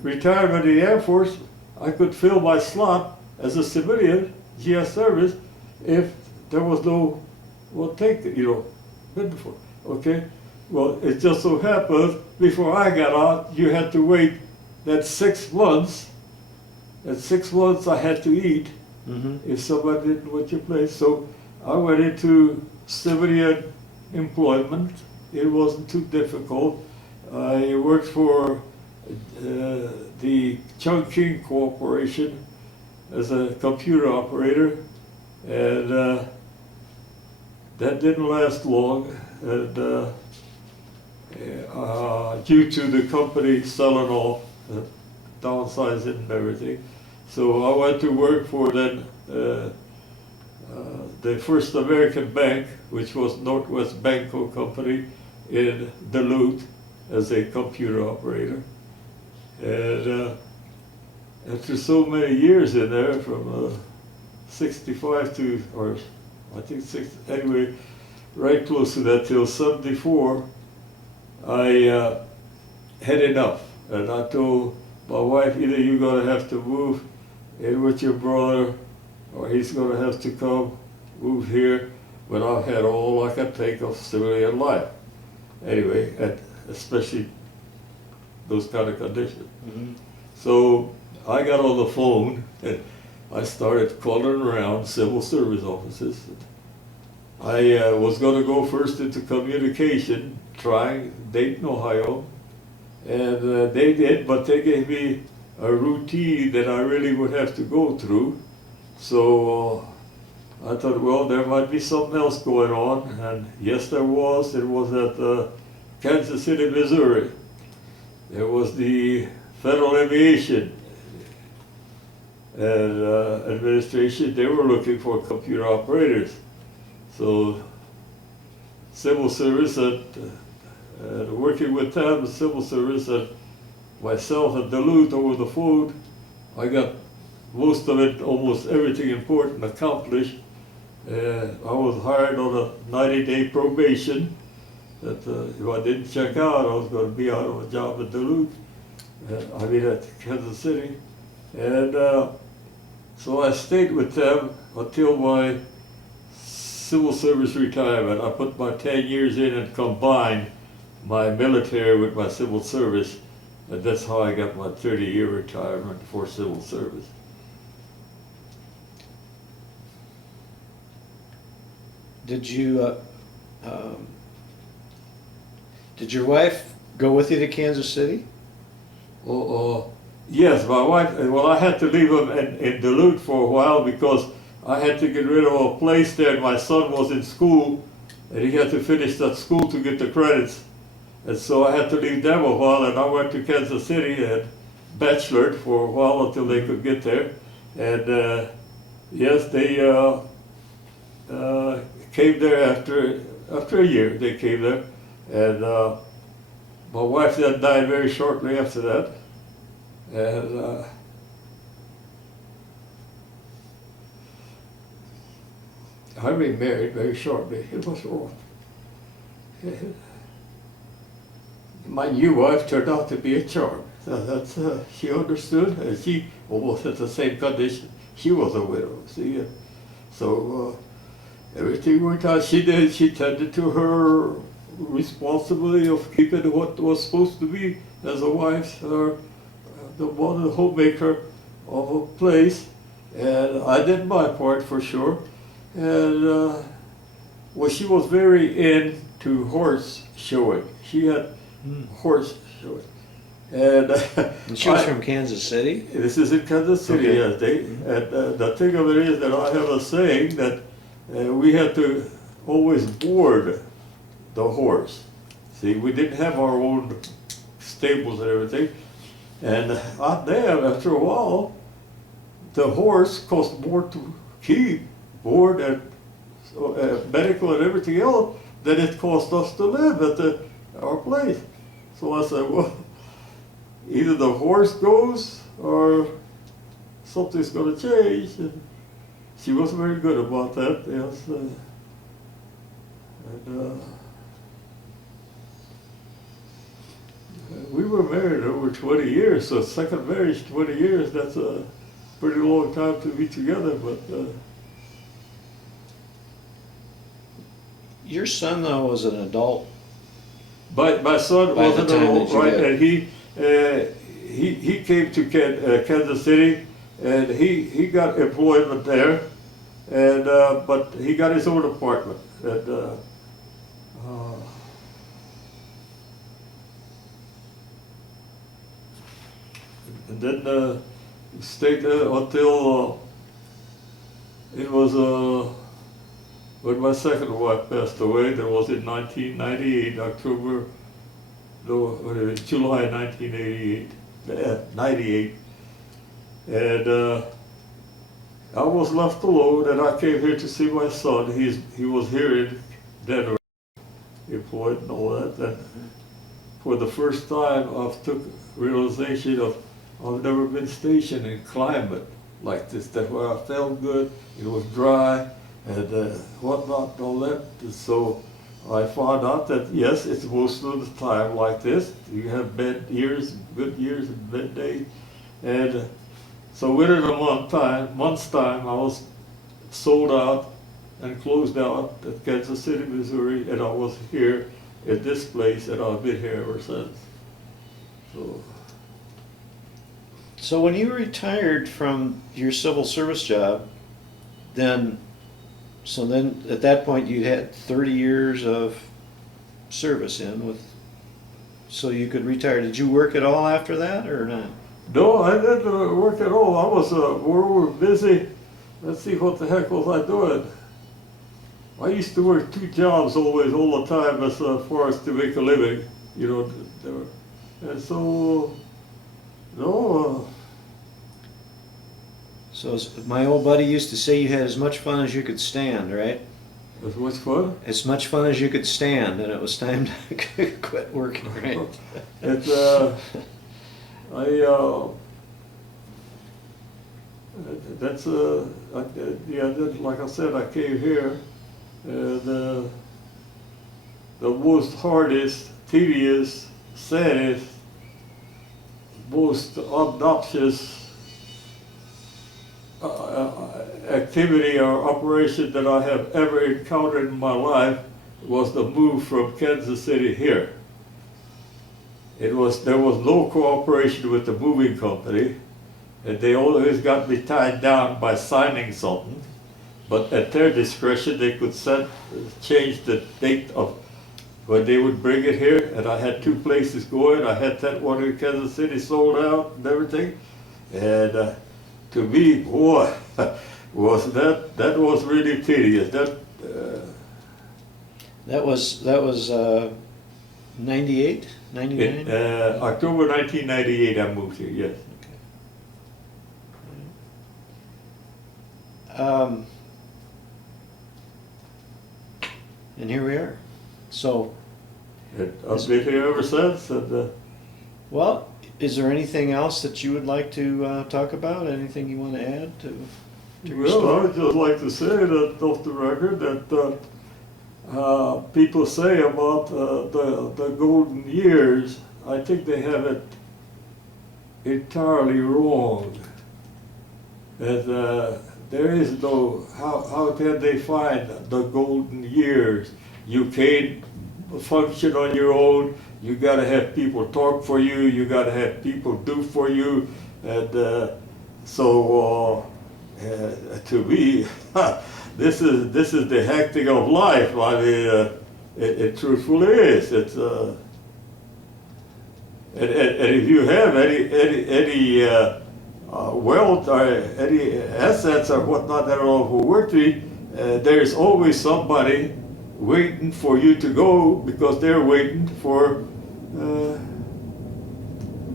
retirement in the Air Force, I could fill my slot as a civilian GS service if there was no one take it, bid for. Okay? Well, it just so happened, before I got out, you had to wait that 6 months. At 6 months I had to eat. If somebody didn't want your place. So I went into civilian employment. It wasn't too difficult. I worked for the Chongqing Corporation as a computer operator, and that didn't last long, and due to the company selling off, downsizing and everything. So I went to work for then the First American Bank, which was Northwest Banco Company in Duluth, as a computer operator. And after so many years in there, from 65 to, or I think 60, anyway, right close to that till 74, I had enough. And I told my wife, either you're going to have to move in with your brother, or he's going to have to come move here, when I've had all I can take of civilian life. Anyway, especially those kind of conditions. Mm-hmm. So I got on the phone and I started calling around civil service offices. I was going to go first into communication, trying Dayton, Ohio, and they did, but they gave me a routine that I really would have to go through. So I thought, well, there might be something else going on, and yes, there was. It was at Kansas City, Missouri. There was the Federal Aviation Administration. They were looking for computer operators. So civil service and working with them, civil service and myself at Duluth over the phone, I got most of it, almost everything important accomplished. I was hired on a 90-day probation that if I didn't check out, I was going to be out of a job at Duluth, at Kansas City. And so I stayed with them until my civil service retirement. I put my 10 years in and combined my military with my civil service, and that's how I got my 30-year retirement for civil service. Did your wife go with you to Kansas City? Yes, my wife, well, I had to leave them in Duluth for a while because I had to get rid of a place there, and my son was in school, and he had to finish that school to get the credits. And so I had to leave them a while, and I went to Kansas City and bachelored for a while until they could get there. And yes, they came there after a year. They came there, and my wife then died very shortly after that. And I remarried very shortly. It was wrong. My new wife turned out to be a charm. That's she understood, and she almost had the same condition. She was a widow, see, so everything worked out. She did. She tended to her responsibility of keeping what was supposed to be as a wife, or the one, the homemaker of a place, and I did my part for sure. And well, she was very into horse showing. She had horse showing, and she was from Kansas City? This is in Kansas City, okay. yes. And the thing of it is that I have a saying that we had to always board the horse. See, we didn't have our own stables and everything. And out there, after a while, the horse cost more to keep, board, and medical and everything else than it cost us to live at our place. So I said, well, either the horse goes or something's going to change. And she was very good about that, yes. We were married over 20 years, so second marriage, 20 years, that's a pretty long time to be together, but... Your son, though, was an adult. My son By was the an time adult, that you right, did. and he came to Kansas City, and he got employment there, and but he got his own apartment. And then stayed there until it was when my second wife passed away. That was in 1998, July 1988, 98. And I was left alone, and I came here to see my son. He was here in Denver, employed and all that. And for the first time, I've took realization of I've never been stationed in climate like this. That where I felt good, it was dry, and whatnot and all that. And so I found out that yes, it's most of the time like this. You have bad years, good years, and bad days, and so within a month's time, I was sold out and closed out at Kansas City, Missouri, and I was here at this place, and I've been here ever since. So when you retired from your civil service job, then at that point you had 30 years of service so you could retire. Did you work at all after that or not? No, I didn't work at all. I was we were busy. Let's see, what the heck was I doing? I used to work 2 jobs always, all the time, as far as to make a living, you know. And so, no. So my old buddy used to say you had as much fun as you could stand, right? As much fun? As much fun as you could stand, and it was time to quit working, right? Like I said, I came here, and the most hardest, tedious, saddest, most obnoxious activity or operation that I have ever encountered in my life was the move from Kansas City here. There was no cooperation with the moving company, and they always got me tied down by signing something. But at their discretion, they could change the date of when they would bring it here. And I had 2 places going. I had that one in Kansas City sold out and everything. And to me, boy, that was really tedious. That was 98, 99? October 1998, I moved here. Yes. Okay. And here we are. So, I've been here ever since. And, well, is there anything else that you would like to talk about? Anything you want to add to your well, I story? would just like to say that off the record that people say about the golden years, I think they have it entirely wrong. That there is no, how can they find the golden years? You can't function on your own. You got to have people talk for you. You got to have people do for you. And to me, this is the hectic of life. I mean, it truthfully is. It's and if you have any wealth or any assets or whatnot that are worth it, there's always somebody waiting for you to go because they're waiting for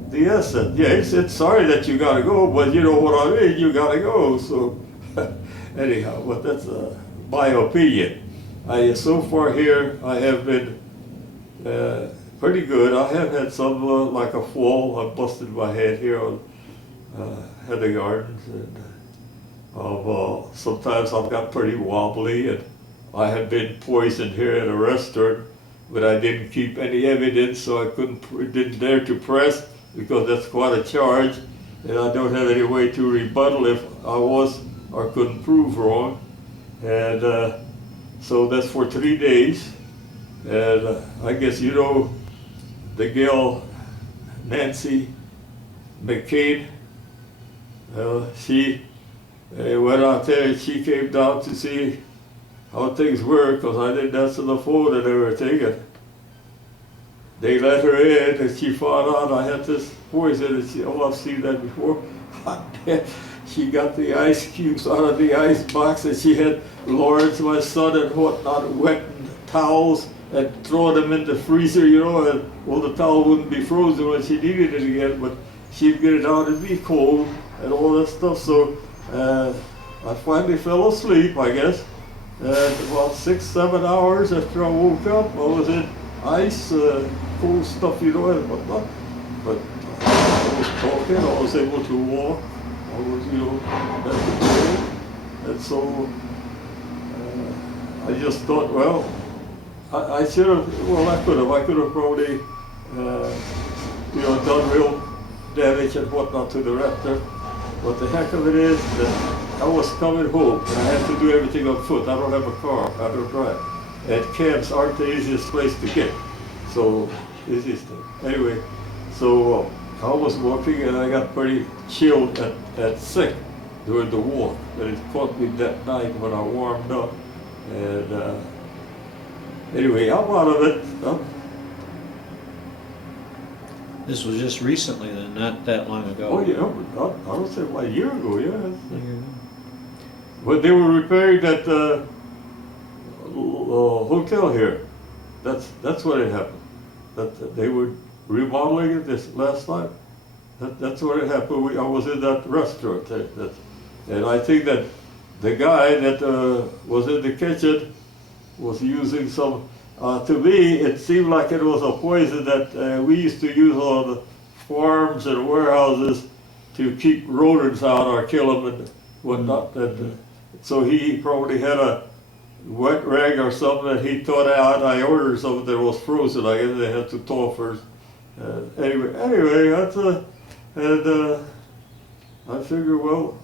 the asset. Yes, it's sorry that you gotta go, but you know what I mean, you gotta go. So anyhow, but that's my opinion. So far here, I have been pretty good. I have had some like a fall. I busted my head here on Heather Gardens, and sometimes I've got pretty wobbly, and I have been poisoned here at a restaurant, but I didn't keep any evidence, so I didn't dare to press, because that's quite a charge, and I don't have any way to rebuttal if I was or couldn't prove wrong. And so that's for 3 days, and I guess you know the girl Nancy McCain. She went out there and she came down to see how things were, because I didn't answer the phone and everything. And they let her in, and she found out I had this poison, and I've seen that before. She got the ice cubes out of the ice box, and she had Lawrence, my son, and whatnot, wetting towels and throwing them in the freezer, you know, and well, the towel wouldn't be frozen when she needed it again, but she'd get it out and be cold and all that stuff. So I finally fell asleep, I guess. And about 6-7 hours after I woke up, I was in ice, cold stuff, you know, and whatnot. But I was talking, I was able to walk, I was, you know, and so I just thought, well, I should have, well, I could have probably, you know, done real damage and whatnot to the Raptor. But the heck of it is that I was coming home and I had to do everything on foot. I don't have a car, I don't drive. And cabs aren't the easiest place to get. So, easiest thing. Anyway, so I was walking and I got pretty chilled and sick during the walk. And it caught me that night when I warmed up. And anyway, I'm out of it. This was just recently then, not that long ago. Oh yeah, I would say about a year ago, yeah. When they were repairing that hotel here, that's what it happened. That they were remodeling it this last time. That's what it happened. I was in that restaurant, and I think that the guy that was in the kitchen was using some. To me, it seemed like it was a poison that we used to use on the farms and warehouses to keep rodents out or kill them and whatnot. So he probably had a wet rag or something that he thought out. I ordered something that was frozen. I guess they had to thaw first. Anyway, that's and I figure, well,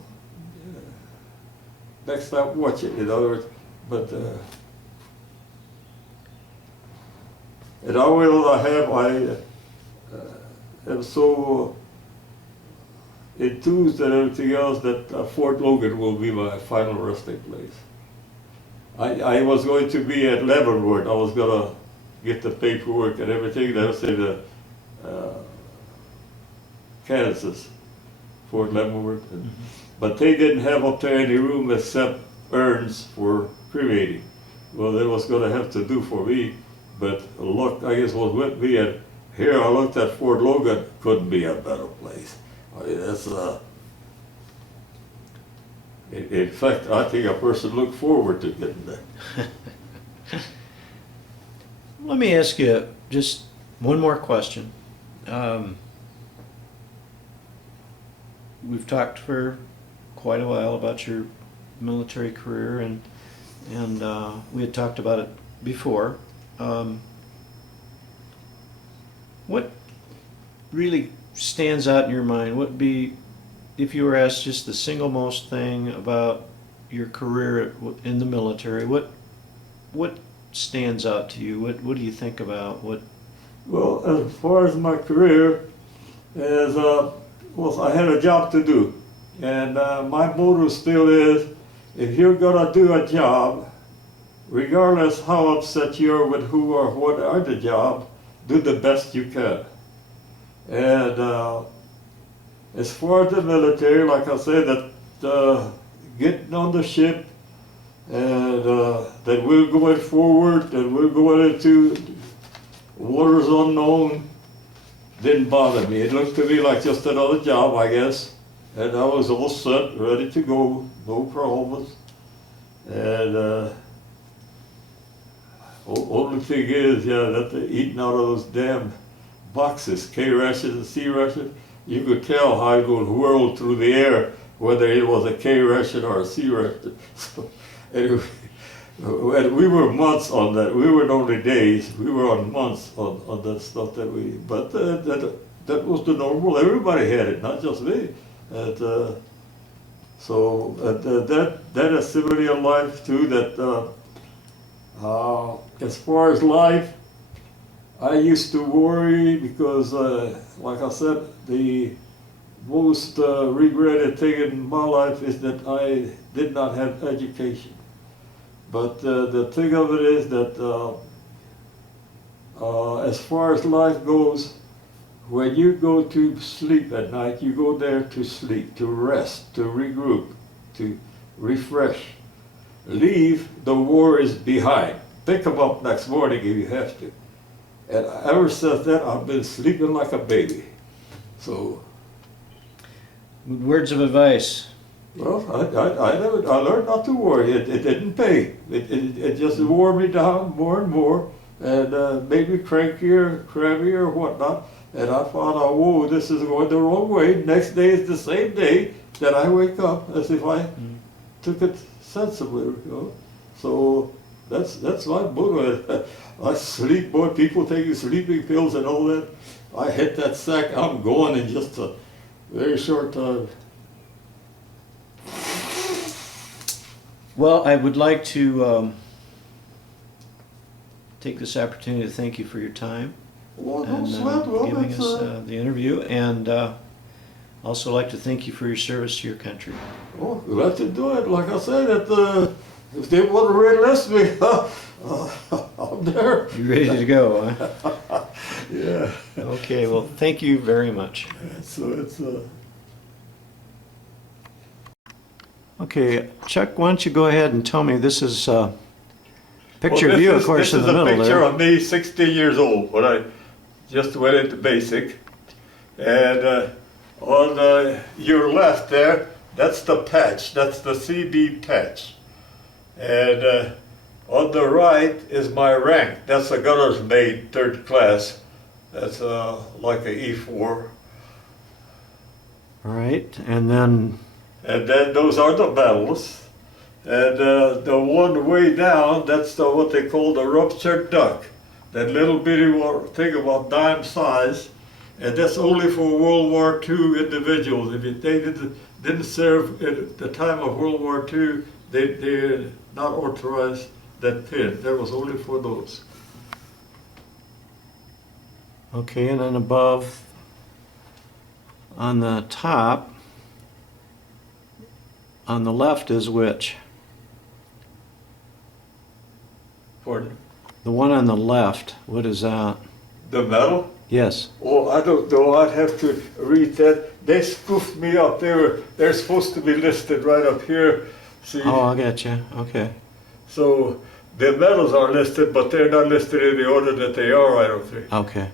next time watch it. In other words, but. And I am so enthused and everything else that Fort Logan will be my final resting place. I was going to be at Leavenworth. I was going to get the paperwork and everything. That was in Kansas, Fort Leavenworth. But they didn't have up there any room except urns for cremating. Well, that was going to have to do for me. But luck, I guess, was with me, and here I looked at Fort Logan, couldn't be a better place. I mean, that's, in fact, I think a person looked forward to getting there. Let me ask you just one more question. We've talked for quite a while about your military career, and we had talked about it before. What really stands out in your mind? What would be, if you were asked just the single most thing about your career in the military, what stands out to you? What do you think about? Well, as far as my career, well, I had a job to do, and my motto still is, if you're gonna do a job, regardless how upset you are with who or what are the job, do the best you can. And as far as the military, like I said, that getting on the ship and that we're going forward, and we're going into waters unknown, didn't bother me. It looked to me like just another job, I guess. And I was all set, ready to go, no problems. And only thing is, yeah, that they're eating out of those damn boxes, K rations and C rations. You could tell how it would whirl through the air, whether it was a K ration or a C ration. So, anyway, and we were months on that. We weren't only days. We were on months on that stuff that we. But that was the normal. Everybody had it, not just me. And so that is similar in life too. That. As far as life, I used to worry because, like I said, the most regretted thing in my life is that I did not have education. But the thing of it is that as far as life goes, when you go to sleep at night, you go there to sleep, to rest, to regroup, to refresh. Leave, the war is behind. Pick them up next morning if you have to. And ever since then, I've been sleeping like a baby. So. Words of advice. Well, I learned not to worry. It didn't pay. It just wore me down more and more, and made me crankier, crabbier, whatnot. And I found out, whoa, this is going the wrong way. Next day is the same day that I wake up as if I took it sensibly, you know. So that's my book. I sleep, boy. People taking sleeping pills and all that. I hit that sack. I'm going in just a very short time. Well, I would like to take this opportunity to thank you for your time Well, and don't sweat. Well, giving that's, us the interview, and also like to thank you for your service to your country. oh, glad to do it. Like I said, if they want to re-enlist me, I'm there. You ready to go, huh? Yeah. Okay, well, thank you very much. So it's Okay, Chuck, why don't you go ahead and tell me, this is picture of you, of course, in the middle This is a picture there. of me, 16 years old, when I just went into basic. And on your left there, that's the patch. That's the Seabee patch. And on the right is my rank. That's a gunner's mate, 3rd class. That's like a E4. All right, and then, And then those are the medals. And the one way down, that's what they call the ruptured duck. That little bitty thing about dime size. And that's only for World War II individuals. If they didn't serve at the time of World War II, they're not authorized that pin. That was only for those. okay, and then above, on the top, on the left is which? Pardon? The one on the left, what is that? The medal? Yes. Oh, I don't know. I'd have to read that. They spoofed me up. They're supposed to be listed right up here. See? Oh, I got you. Okay. So the medals are listed, but they're not listed in the order that they are, I don't think. Okay.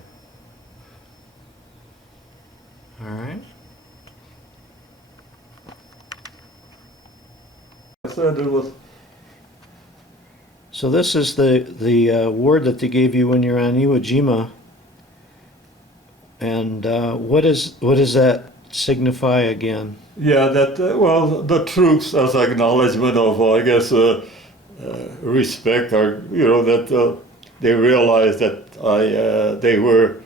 All right. I said it was. So this is the award that they gave you when you're on Iwo Jima. And what does that signify again? Yeah, that well, the troops as acknowledgement of, I guess, respect, or that they realized that they were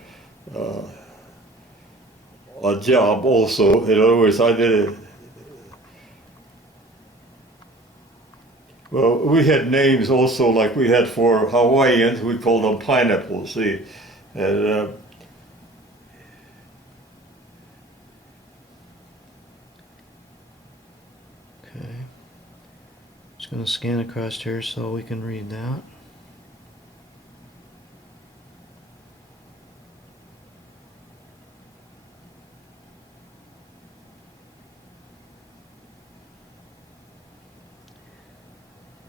a job also. In other words, I did it. Well, we had names also, like we had for Hawaiians, we called them pineapples. See, and. Okay. Just going to scan across here so we can read that.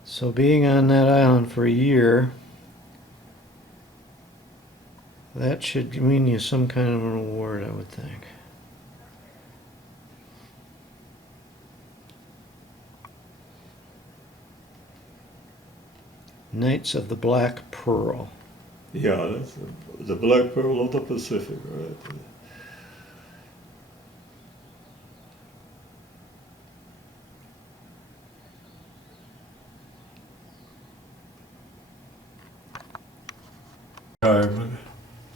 So being on that island for a year, that should mean you some kind of an award, I would think. Knights of the Black Pearl. Yeah, that's the Black Pearl of the Pacific, right? Retirement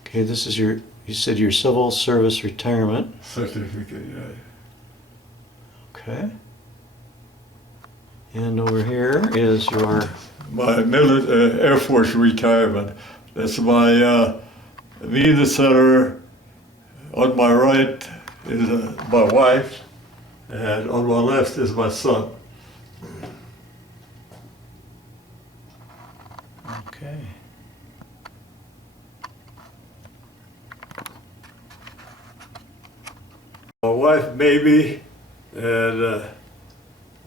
Okay, this is you said your civil service retirement. certificate, yeah. Okay. And over here is your, My Air Force retirement. That's my Visa Center. On my right is my wife, and on my left is my son. okay. My wife, Maybe, and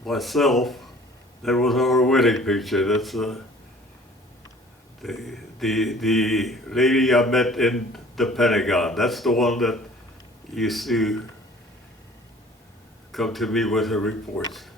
myself. That was our wedding picture. That's the lady I met in the Pentagon. That's the one that used to come to me with her reports.